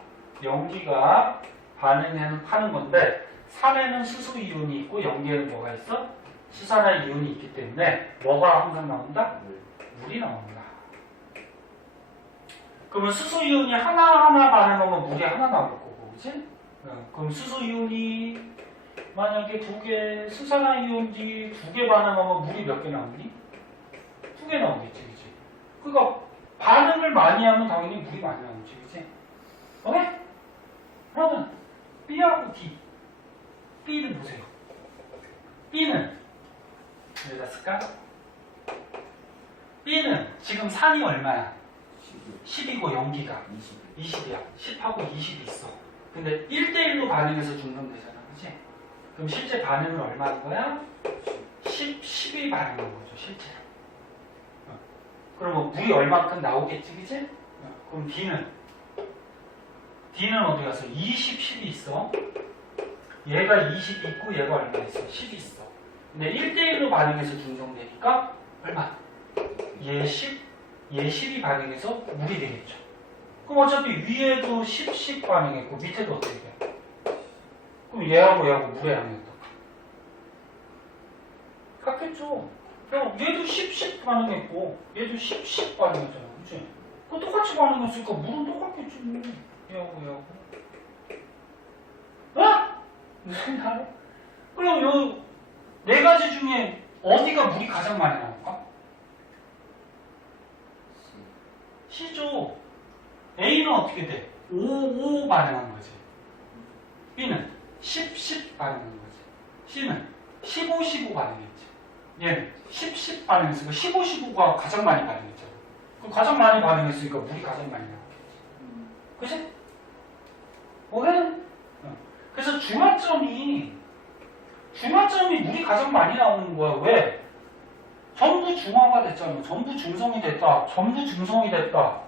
염기가 반응하는 건데, 산에는 수소 이온이 있고 염기에는 뭐가 있어? 수산화 이온이 있기 때문에 뭐가 항상 나온다? 물이 나온다. 그러면 수소 이온이 하나하나 반응하면 물이 하나 나올 거고, 그치? 그럼 수소 이온이 만약에 2개, 수산화 이온이 2개 반응하면 물이 몇 개 나오니? 2개 나오겠지, 그치? 그러니까 반응을 많이 하면 당연히 물이 많이 나오지, 그치? 오케이? 그러면 B하고 D. B는 보세요. B는 여기다 쓸까? B는 지금 산이 얼마야? 10이고 염기가 20이야. 10하고 20이 있어. 근데 1대1로 반응해서 중성되잖아. 그치? 그럼 실제 반응은 얼마인 거야? 10이 반응한 거죠. 실제로. 그러면 물이 얼마큼 나오겠지. 그치? 그럼 D는 어디 가서 20, 10이 있어. 얘가 20 있고 얘가 얼마 있어? 10 있어. 근데 1대1로 반응해서 중성되니까 얼마? 얘 10, 얘 10이 반응해서 물이 되겠죠. 그럼 어차피 위에도 10, 10 반응했고 밑에도 어떻게 돼? 그럼 얘하고 물의 양이 어떨까? 같겠죠. 그럼 얘도 10, 10 반응했고 얘도 10, 10 반응했잖아. 그치? 그 똑같이 반응했으니까 물은 똑같겠지. 얘하고. 어? 무슨 말이야? 그럼 요 4가지 중에 어디가 물이 가장 많이 나올까? C죠. A는 어떻게 돼? 5 반응한 거지. B는 10 반응한 거지. C는 15 반응했지. 얘는 10 반응했으니까 15가 가장 많이 반응했잖아. 그럼 가장 많이 반응했으니까 물이 가장 많이 나왔겠지. 그치? 오해는? 그래서 중화점이 물이 가장 많이 나오는 거야. 왜? 전부 중화가 됐잖아. 전부 중성이 됐다. 전부 중성이 됐다.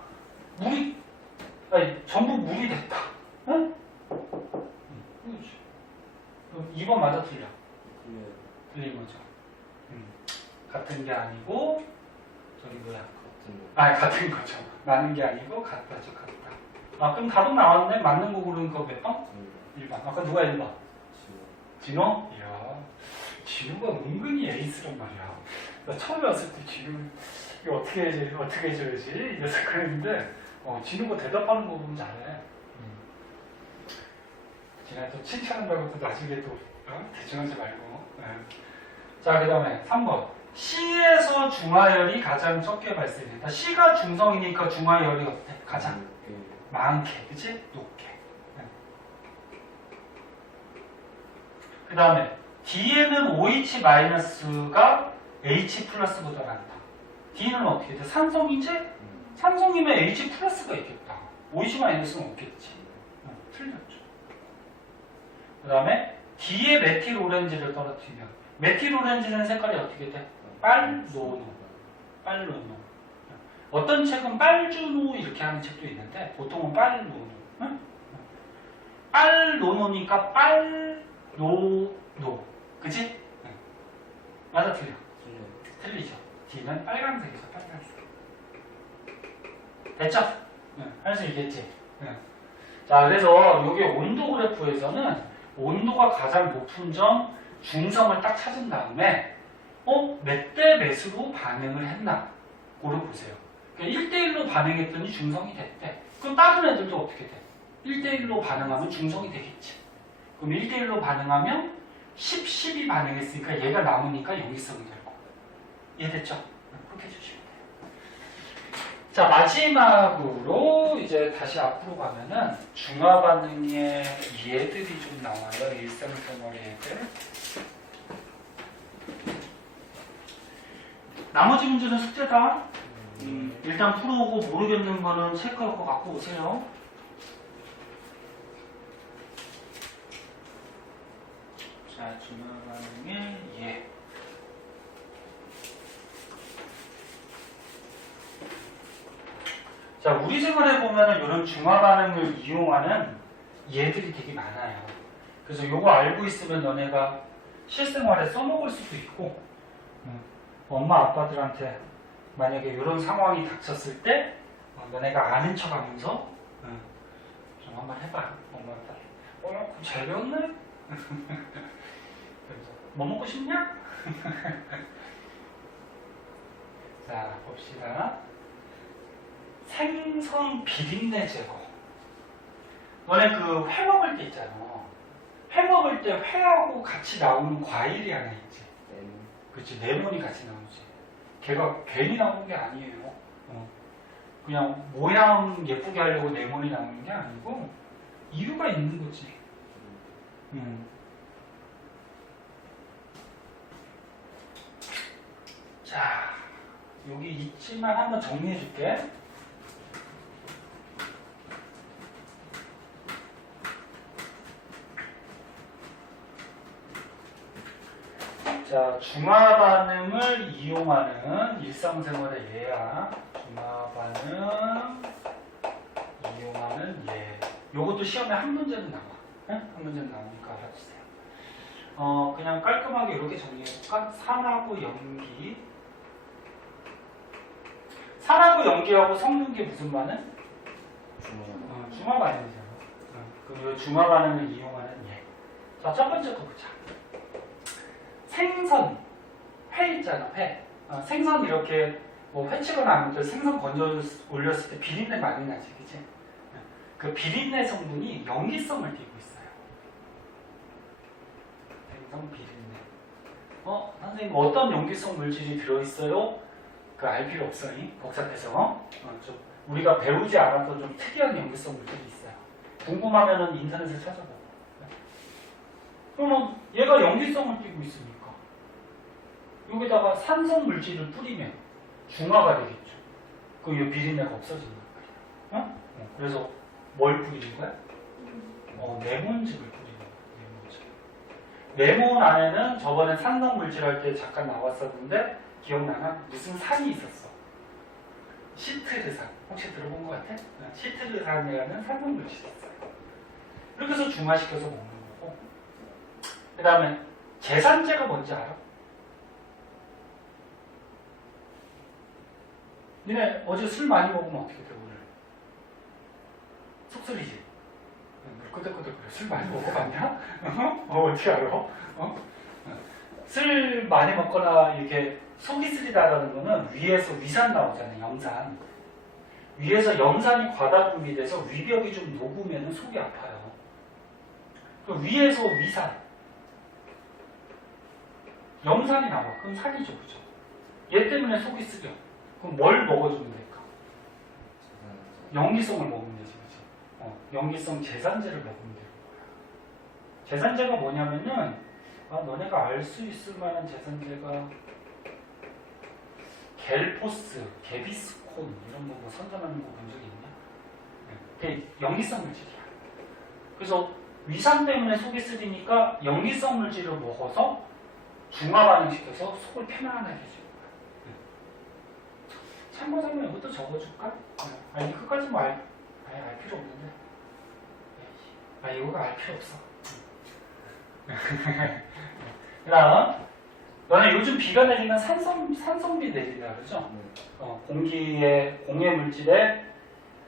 전부 물이 됐다. 응? 그렇지. 그럼 2번 맞아 틀려? 틀려요. 틀린 거죠. 같은 게 아니고 저기 뭐야? 같은 거. 같은 거죠. 많은 게 아니고 같다죠. 같다. 그럼 답은 나왔네. 맞는 거 고르는 거 몇 번? 1번. 아까 누가 1번? 진호? 이야, 진호가 은근히 에이스란 말이야. 나 처음에 왔을 때 진호 이거 어떻게 해줘야지 이래서 그랬는데 진호가 대답하는 거 보면 잘해. 진호가 또 칭찬한다고 또 나중에 또 대충 하지 말고. 자, 그 다음에 3번. C에서 중화열이 가장 적게 발생된다. C가 중성이니까 중화열이 어때? 가장 많게, 그치? 높게. 그 다음에 D에는 OH-가 H 플러스보다 많다. D는 어떻게 돼? 산성이지? 산성이면 H 플러스가 있겠다. OH-는 없겠지. 틀렸죠. 그 다음에 D에 메틸 오렌지를 떨어뜨리면 메틸 오렌지는 색깔이 어떻게 돼? 빨로노. 어떤 책은 빨주노 이렇게 하는 책도 있는데 보통은 빨로노. 빨로노니까 빨로노. 그치? 맞아 틀려? 틀리죠. D는 빨간색이죠. 빨간색. 됐죠? 할 수 있겠지? 자, 그래서 여기 온도 그래프에서는 온도가 가장 높은 점 중성을 딱 찾은 다음에 몇 대 몇으로 반응을 했나 고를 보세요. 1대1로 반응했더니 중성이 됐대. 그럼 다른 애들도 어떻게 돼? 1대1로 반응하면 중성이 되겠지. 그럼 1대1로 반응하면 10, 10이 반응했으니까 얘가 남으니까 용기성이 될 거고. 이해됐죠? 그렇게 해주시면 돼요. 자, 마지막으로 이제 다시 앞으로 가면은 중화 반응의 예들이 좀 나와요. 일상생활의 예들. 나머지 문제는 숙제다. 일단 풀어오고 모르겠는 거는 체크할 거 갖고 오세요. 자, 중화 반응의 예. 자, 우리 생활에 보면은 이런 중화 반응을 이용하는 예들이 되게 많아요. 그래서 요거 알고 있으면 너네가 실생활에 써먹을 수도 있고, 엄마 아빠들한테 만약에 이런 상황이 닥쳤을 때 너네가 아는 척하면서 좀 한번 해봐. 엄마한테 그럼 잘 배웠네? 그래서 뭐 먹고 싶냐? 자, 봅시다. 생선 비린내 제거. 너네 그 회 먹을 때 있잖아. 회 먹을 때 회하고 같이 나오는 과일이 하나 있지. 그렇지, 레몬이 같이 나오지. 걔가 괜히 나오는 게 아니에요. 그냥 모양 예쁘게 하려고 레몬이 나오는 게 아니고 이유가 있는 거지. 자, 여기 있지만 한번 정리해 줄게. 자, 중화 반응을 이용하는 일상생활의 예야. 중화 반응 이용하는 예. 요것도 시험에 한 문제는 나와. 한 문제는 나오니까 알아주세요. 그냥 깔끔하게 이렇게 정리해볼까? 산하고 염기. 산하고 염기하고 섞는 게 무슨 반응? 중화 반응이잖아. 그럼 이 중화 반응을 이용하는 예. 자, 첫 번째 거 보자. 생선, 회 있잖아, 회. 생선 이렇게 뭐 회치거나 하면 또 생선 건져 올렸을 때 비린내 많이 나지, 그치? 그 비린내 성분이 염기성을 띠고 있어요. 생선 비린내. 선생님 어떤 염기성 물질이 들어있어요? 그 알 필요 없어, 복잡해서. 좀 우리가 배우지 않아도 좀 특이한 염기성 물질이 있어요. 궁금하면은 인터넷에 찾아보고. 그러면 얘가 염기성을 띠고 있으니까 여기다가 산성 물질을 뿌리면 중화가 되겠죠. 그럼 이 비린내가 없어진단 말이야. 그래서 뭘 뿌리는 거야? 레몬즙을 뿌리는 거야. 레몬즙. 레몬 안에는 저번에 산성 물질 할 때 잠깐 나왔었는데 기억나나? 무슨 산이 있었어. 시트르산. 혹시 들어본 것 같아? 시트르산이라는 산성 물질이 있어요. 이렇게 해서 중화시켜서 먹는 거고. 그 다음에 제산제가 뭔지 알아? 니네 어제 술 많이 먹으면 어떻게 돼 오늘? 속쓰리지? 끄덕끄덕 그래. 술 많이 먹어봤냐? 어떻게 알아? 술 많이 먹거나 이렇게 속이 쓰리다라는 거는 위에서 위산 나오잖아요. 염산. 위에서 염산이 과다 분비돼서 위벽이 좀 녹으면 속이 아파요. 그 위에서 위산. 염산이 나와. 그럼 살이죠. 그죠? 얘 때문에 속이 쓰려. 그럼 뭘 먹어주면 될까? 염기성을 먹으면 되지. 그죠? 염기성 제산제를 먹으면 되는 거야. 제산제가 뭐냐면은, 너네가 알 수 있을 만한 제산제가 겔포스, 게비스콘 이런 거 뭐 선전하는 거 본 적이 있냐? 그게 염기성 물질이야. 그래서 위산 때문에 속이 쓰리니까 염기성 물질을 먹어서 중화 반응시켜서 속을 편안하게 해주는 거야. 참고자면 이것도 적어줄까? 아니 끝까지 뭐 알 필요 없는데. 이거가 알 필요 없어. 그 다음 너네 요즘 비가 내리면 산성비 내린다 그러죠? 공해 물질에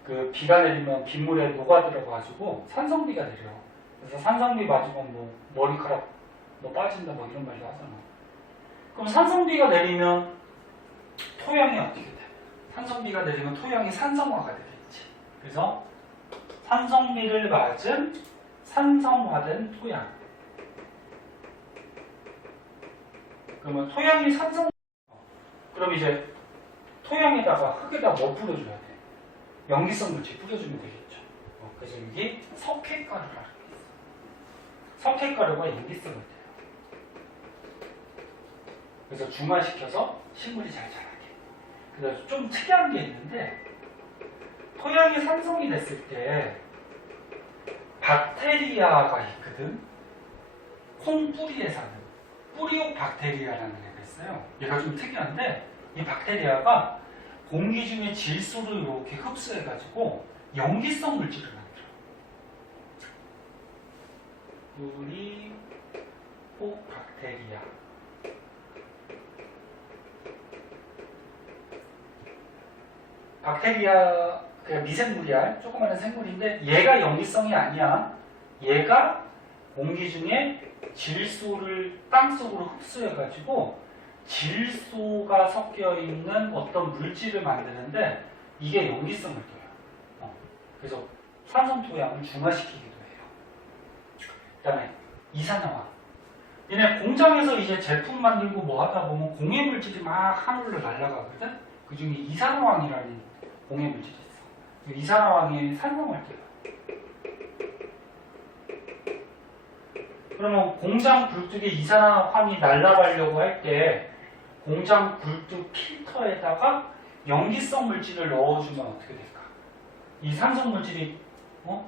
그 비가 내리면 빗물에 녹아들어가지고 산성비가 내려. 그래서 산성비 맞으면 뭐 머리카락 뭐 빠진다 뭐 이런 말도 하잖아. 그럼 산성비가 내리면 토양이 어떻게 돼? 산성비가 내리면 토양이 산성화가 되겠지. 그래서 산성비를 맞은 산성화된 토양. 그러면 토양이 산성. 그럼 이제 토양에다가 흙에다 뭐 뿌려줘야 돼? 염기성 물질 뿌려주면 되겠죠. 그래서 여기 석회가루라는 게 있어. 석회가루가 염기성을 돼요. 그래서 중화시켜서 식물이 잘 자라게. 그래서 좀 특이한 게 있는데 토양이 산성이 됐을 때 박테리아가 있거든. 콩 뿌리에 사는 뿌리옥 박테리아라는 애가 있어요. 얘가 좀 특이한데 이 박테리아가 공기 중에 질소를 이렇게 흡수해가지고 염기성 물질을 만들어. 뿌리옥 박테리아. 박테리아 그냥 미생물이야. 조그마한 생물인데 얘가 염기성이 아니야. 얘가 공기 중에 질소를 땅속으로 흡수해가지고 질소가 섞여 있는 어떤 물질을 만드는데 이게 염기성을 둬요. 그래서 산성 토양을 중화시키기도 해요. 그 다음에 이산화황. 얘네 공장에서 이제 제품 만들고 뭐 하다 보면 공해 물질이 막 하늘로 날아가거든. 그 중에 이산화황이라는 공해 물질이 있어. 이산화황이 산성을 둬요. 그러면 공장 굴뚝에 이산화황이 날아가려고 할 때 공장 굴뚝 필터에다가 염기성 물질을 넣어주면 어떻게 될까? 이 산성 물질이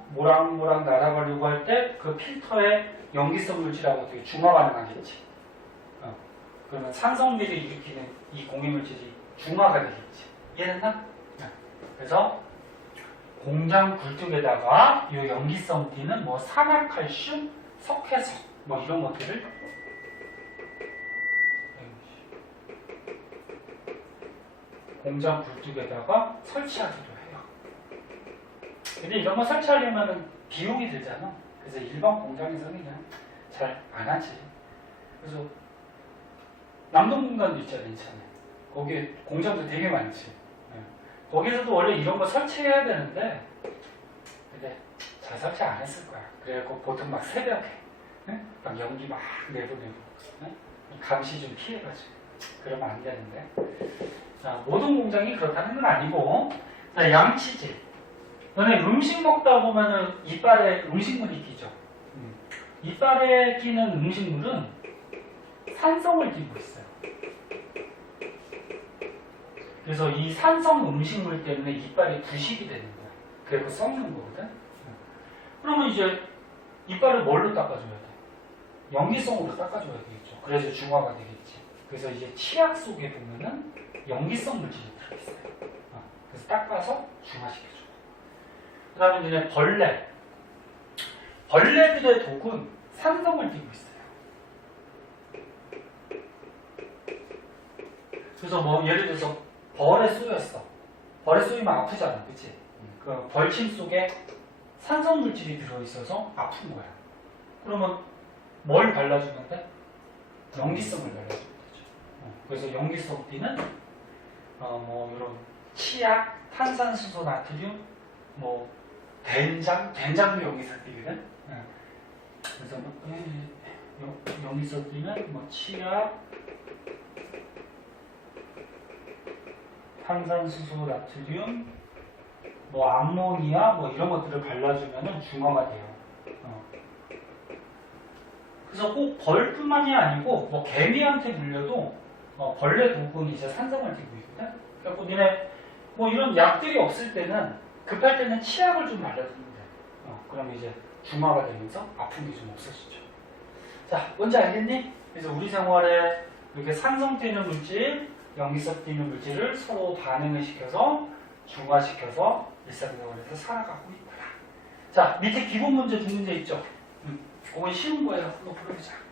모락모락 날아가려고 할 때 그 필터에 염기성 물질하고 어떻게 중화 반응하겠지. 그러면 산성비를 일으키는 이 공해 물질이 중화가 되겠지. 이해됐나? 그래서 공장 굴뚝에다가 이 염기성 D는 뭐 산화칼슘, 석회석 뭐 이런 것들을 공장 굴뚝에다가 설치하기도 해요. 근데 이런 거 설치하려면 비용이 들잖아. 그래서 일반 공장에서는 그냥 잘 안 하지. 그래서 남동공단도 있잖아, 인천에. 거기 공장도 되게 많지. 거기서도 원래 이런 거 설치해야 되는데 근데 잘 설치 안 했을 거야. 그래갖고 보통 막 새벽에 막 연기 막 내보내고 감시 좀 피해가지고 그러면 안 되는데. 자, 모든 공장이 그렇다는 건 아니고. 자, 양치질. 너네 음식 먹다 보면은 이빨에 음식물이 끼죠. 이빨에 끼는 음식물은 산성을 띠고 있어요. 그래서 이 산성 음식물 때문에 이빨이 부식이 되는 거야. 그래서 썩는 거거든. 그러면 이제 이빨을 뭘로 닦아줘야 돼? 연기성으로 닦아줘야 되겠죠. 그래서 중화가 되겠지. 그래서 이제 치약 속에 보면은 연기성 물질이 들어있어요. 그래서 닦아서 중화시켜줘. 그 다음에 이제 벌레. 벌레들의 독은 산성을 띠고 있어요. 그래서 뭐 예를 들어서 벌에 쏘였어. 벌에 쏘이면 아프잖아. 그치? 그 벌침 속에 산성 물질이 들어있어서 아픈 거야. 그러면 뭘 발라주면 돼? 연기성을 발라주면 되죠. 그래서 연기성 띠는 뭐 이런 치약, 탄산수소, 나트륨, 뭐 된장도 연기성 띠거든. 그래서 연기성 띠는 뭐 치약, 탄산수소, 나트륨, 뭐 암모니아, 뭐 이런 것들을 발라주면은 중화가 돼요. 그래서 꼭 벌뿐만이 아니고 뭐 개미한테 물려도 벌레 독은 이제 산성을 띠고 있거든. 그래서 니네 뭐 이런 약들이 없을 때는 급할 때는 치약을 좀 발라주면 돼. 그럼 이제 중화가 되면서 아픈 게 좀 없어지죠. 자, 뭔지 알겠니? 그래서 우리 생활에 이렇게 산성 띠는 물질, 연기성 띠는 물질을 서로 반응을 시켜서 중화시켜서 일상생활에서 살아가고 있더라. 자, 밑에 기본 문제 두 문제 있죠? 그건 쉬운 거예요. 한번 풀어보자.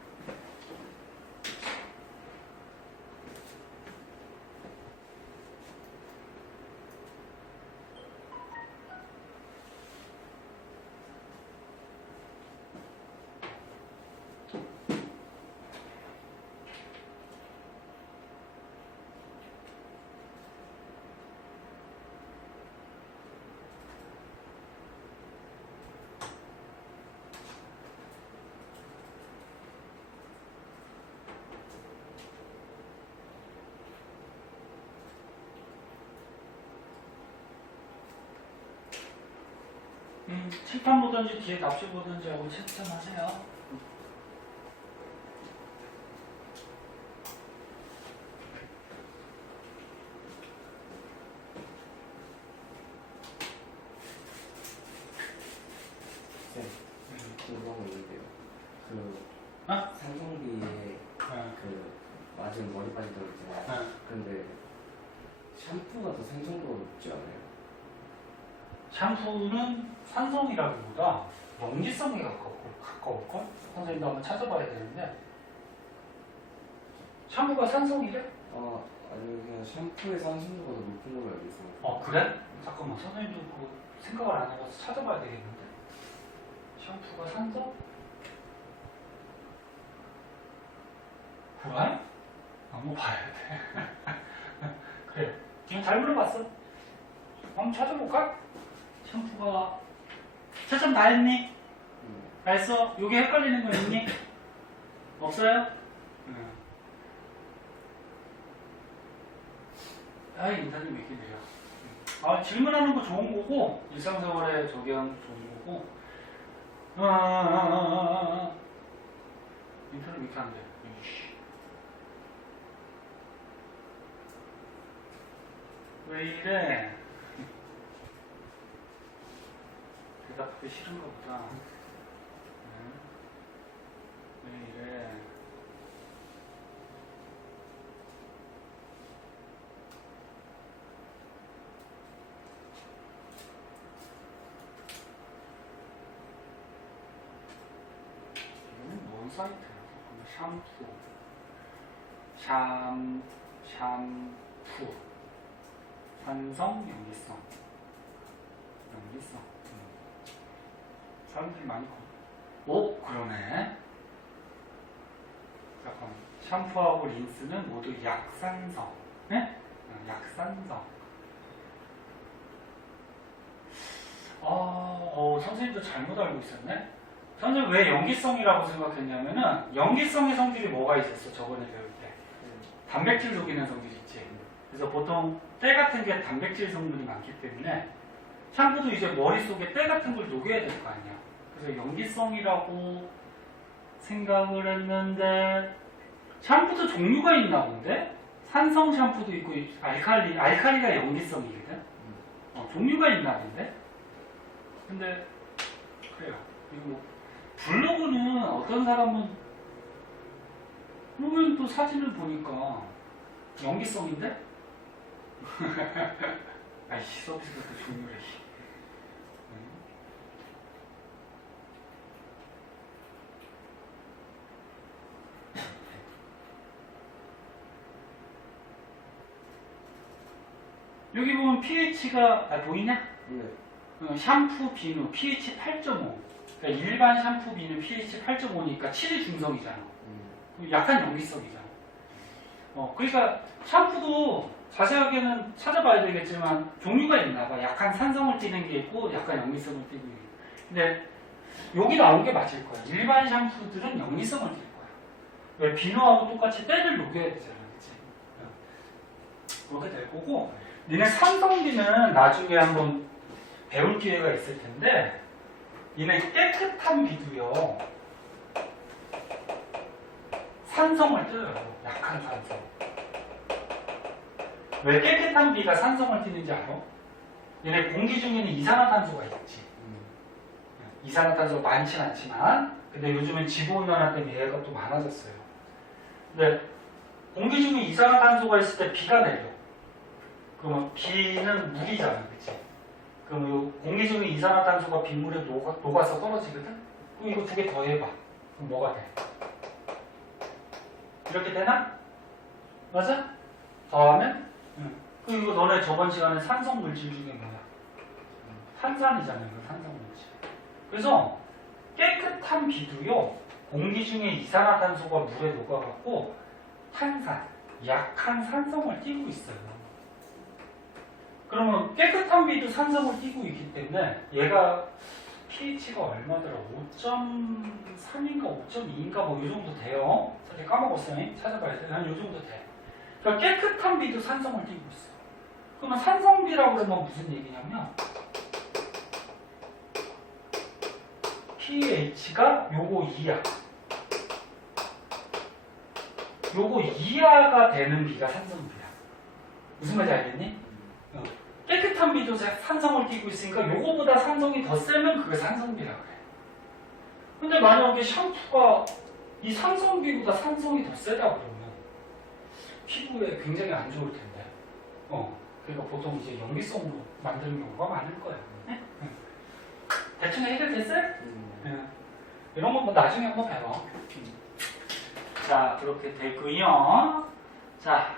칠판 보든지 뒤에 납치 보든지 하고 채점하세요. 쌤, 궁금한 거 있는데요. 그 어? 산성비에 그 맞은 머리 빠진 거 있잖아요. 근데 샴푸가 더 생성도가 높지 않아요? 샴푸는 산성이라기보다 연기성에 가까울걸? 선생님도 한번 찾아봐야 되는데 샴푸가 산성이래? 아니 그냥 샴푸의 산성도가 더 높은 걸로 알고 있어요. 그래? 잠깐만 선생님도 그거 생각을 안 해봐서 찾아봐야 되겠는데 샴푸가 산성? 그래? 한번 봐야 돼. 그래 지금 잘 물어봤어. 한번 찾아볼까? 샴푸가 채점 다 했니? 다 했어? 요게 헷갈리는 거 있니? 없어요? 아이 인사님 왜 이렇게 느려? 질문하는 거 좋은 거고 일상생활에 적용 좋은 거고 인터넷 왜 이렇게 안 돼? 왜 이래? 대답하기 싫은가 보다. 왜 이래? 이거는 뭔 사이트야? 샴푸 산성 연기성 사람들이 많이 그러네. 잠깐 샴푸하고 린스는 모두 약산성. 네? 약산성. 선생님도 잘못 알고 있었네. 선생님 왜 연기성이라고 생각했냐면은 연기성의 성질이 뭐가 있었어 저번에 배울 때 단백질 녹이는 성질 있지. 그래서 보통 때 같은 게 단백질 성분이 많기 때문에 샴푸도 이제 머릿속에 때 같은 걸 녹여야 될 거 아니야. 그래서 연기성이라고 생각을 했는데 샴푸도 종류가 있나 본데? 산성 샴푸도 있고 알칼리가 연기성이거든. 종류가 있나 본데? 근데 그래요. 그리고 블로그는 어떤 사람은 그러면 또 사진을 보니까 연기성인데? 아이씨 서비스가 또 종류래. 여기 보면 pH가 보이냐? 네. 샴푸 비누 pH 8.5. 그러니까 일반 샴푸 비누 pH 8.5니까 7이 중성이잖아. 약간 염기성이잖아. 그러니까 샴푸도 자세하게는 찾아봐야 되겠지만 종류가 있나 봐. 약간 산성을 띠는 게 있고 약간 염기성을 띠고 있고. 근데 여기 나온 게 맞을 거야. 일반 샴푸들은 염기성을 띌 거야. 왜 비누하고 똑같이 때를 녹여야 되잖아. 그치? 그렇게 될 거고. 니네 산성비는 나중에 한번 배울 기회가 있을 텐데 얘네 깨끗한 비도요 산성을 띄어요. 약한 산성. 왜 깨끗한 비가 산성을 띠는지 알아? 얘네 공기 중에는 이산화탄소가 있지. 이산화탄소가 많진 않지만 근데 요즘엔 지구온난화 때문에 얘가 또 많아졌어요. 근데 공기 중에 이산화탄소가 있을 때 비가 내려. 그러면 비는 물이잖아, 그치? 그럼 요 공기 중에 이산화탄소가 빗물에 녹아서 떨어지거든? 그럼 이거 두 개 더 해봐. 그럼 뭐가 돼? 이렇게 되나? 맞아? 더하면? 응. 그럼 이거 너네 저번 시간에 산성 물질 중에 뭐야? 탄산이잖아, 이거 산성 물질. 그래서 깨끗한 비도요, 공기 중에 이산화탄소가 물에 녹아갖고 탄산, 약한 산성을 띠고 있어요. 그러면 깨끗한 비도 산성을 띠고 있기 때문에 얘가 pH가 얼마더라? 5.3인가 5.2인가 뭐 이 정도 돼요. 사실 까먹었어요. 찾아봐야 돼. 한 이 정도 돼. 그러니까 깨끗한 비도 산성을 띠고 있어. 그러면 산성비라고 그러면 무슨 얘기냐면 pH가 요거 2야. 요거 2하가 되는 비가 산성비야. 무슨 말인지 알겠니? 깨끗한 비도 산성을 띠고 있으니까 요거보다 산성이 더 세면 그게 산성비라 그래. 근데 만약에 샴푸가 이 산성비보다 산성이 더 세다 그러면 피부에 굉장히 안 좋을 텐데. 그러니까 보통 이제 염기성으로 만드는 경우가 많을 거야. 네? 대충 해결됐어요? 이런 건 뭐 나중에 한번 배워. 자, 그렇게 되고요. 자,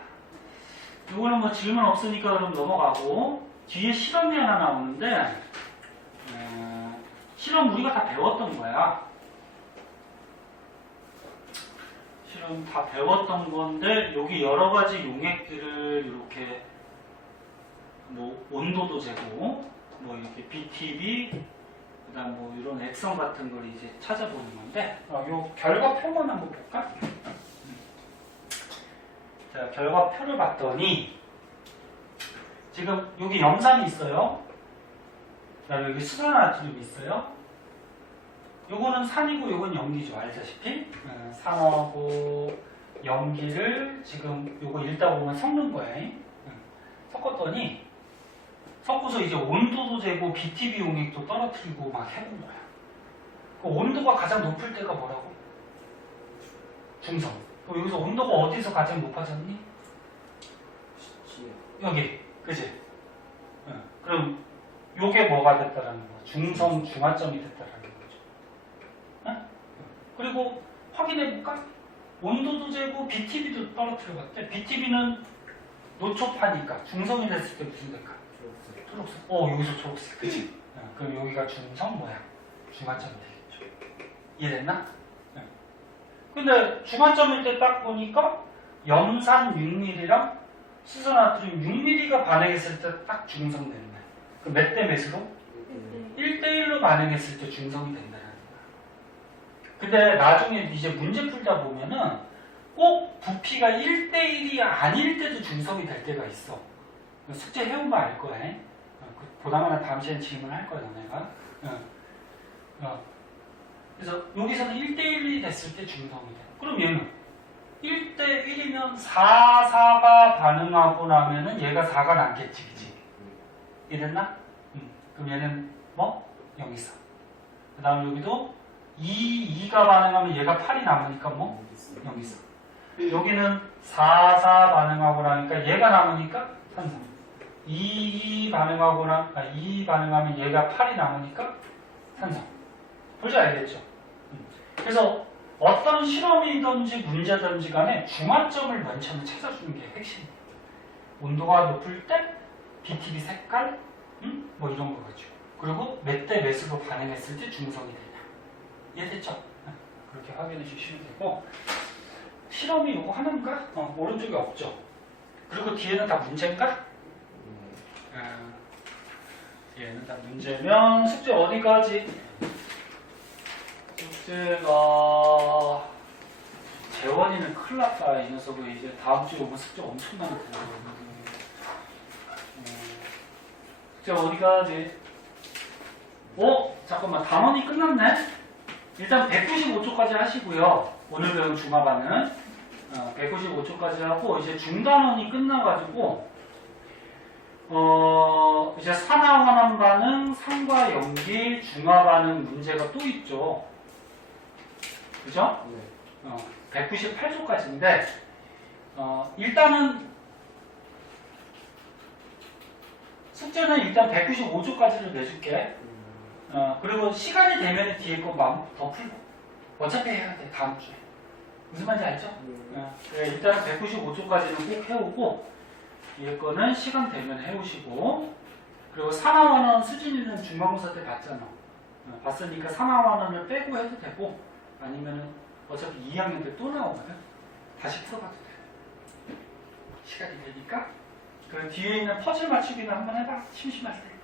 이거는 뭐 질문 없으니까 그럼 넘어가고 뒤에 실험이 하나 나오는데 실험 우리가 다 배웠던 거야. 실험 다 배웠던 건데 여기 여러 가지 용액들을 이렇게 뭐 온도도 재고 뭐 이렇게 BTB 그다음 뭐 이런 액성 같은 걸 이제 찾아보는 건데 요 결과표만 한번 볼까? 자, 결과표를 봤더니 지금 여기 염산이 있어요. 그다음에 여기 수산나트륨이 있어요. 요거는 산이고 요건 염기죠. 알다시피 산하고 염기를 지금 요거 읽다 보면 섞는 거예요. 섞었더니 섞어서 이제 온도도 재고 BTB 용액도 떨어뜨리고 막 해본 거야. 그 온도가 가장 높을 때가 뭐라고? 중성. 그럼 여기서 온도가 어디서 가장 높아졌니? 여기, 그지? 그럼 요게 뭐가 됐다라는 거야? 중성 중화점이 됐다라는 거죠. 그리고 확인해볼까? 온도도 재고 BTB도 떨어뜨려봤대. BTB는 노초파니까 중성이 됐을 때 무슨 될까? 초록색. 여기서 초록색. 그치? 그럼 여기가 중성 뭐야? 중화점이 되겠죠. 이해됐나? 근데 중화점일 때 딱 보니까 염산 6mm랑 수소나트륨 6mm가 반응했을 때 딱 중성되는 거야. 그 몇 대 몇으로? 1대1로 반응했을 때 중성이 된다는 거야. 근데 나중에 이제 문제 풀다 보면은 꼭 부피가 1대1이 아닐 때도 중성이 될 때가 있어. 숙제 해오면 알 거야. 보다마나 다음 시간에 질문할 거야, 너네가. 그래서 여기서는 1대1이 됐을 때 중성이 돼. 그럼 얘는 1대1이면 4가 반응하고 나면은 얘가 4가 남겠지, 그치? 이해됐나? 그럼 얘는 뭐? 여기서. 그 다음 여기도 2가 반응하면 얘가 8이 남으니까 뭐? 여기 있어. 여기는 4 반응하고 나니까 얘가 남으니까 산성. 2 반응하면 얘가 8이 남으니까 산성. 볼줄 알겠죠? 그래서 어떤 실험이든지 문제든지 간에 중화점을 맨 처음에 찾아주는 게 핵심이에요. 온도가 높을 때 BTB 색깔, 뭐 이런 거 가지고. 그리고 몇 대 몇으로 반응했을 때 중성이 되냐. 이해됐죠? 그렇게 확인해 주시면 되고. 실험이 요거 하나인가? 오른쪽에 없죠. 그리고 뒤에는 다 문제인가? 얘는 다 문제면 숙제 어디까지? 숙제가 재원이는 큰일 났다. 이 녀석은 이제 다음 주에 오면 숙제 엄청 많이 들어요. 숙제 어디까지? 잠깐만 단원이 끝났네? 일단 195초까지 하시고요. 오늘 배운 중화반은 195초까지 하고 이제 중단원이 끝나가지고 이제 산화환원 반응, 산과 염기, 중화 반응 문제가 또 있죠. 그죠? 네. 198초까지인데 일단은 숙제는 일단 195초까지를 내줄게. 그리고 시간이 되면 뒤에 거 마음 더 풀고 어차피 해야 돼 다음 주에. 무슨 말인지 알죠? 그래, 일단 195초까지는 꼭 해오고 뒤에 거는 시간 되면 해오시고 그리고 산화환원 수진이는 중간고사 때 봤잖아. 봤으니까 산화환원을 빼고 해도 되고 아니면은 어차피 2학년 때 또 나오거든. 다시 풀어봐도 돼. 시간이 되니까. 그 뒤에 있는 퍼즐 맞추기는 한번 해봐. 심심할 때.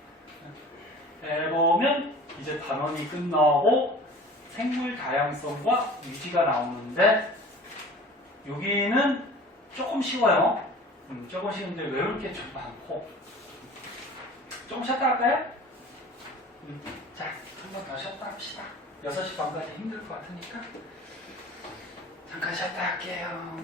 해보면 이제 단원이 끝나고 생물 다양성과 유지가 나오는데 여기는 조금 쉬워요. 조금 쉬운데 외울 게 좀 많고 조금 쉬었다 할까요? 자, 한 번 더 쉬었다 합시다. 6시 반까지 힘들 것 같으니까 잠깐 쉬었다 할게요.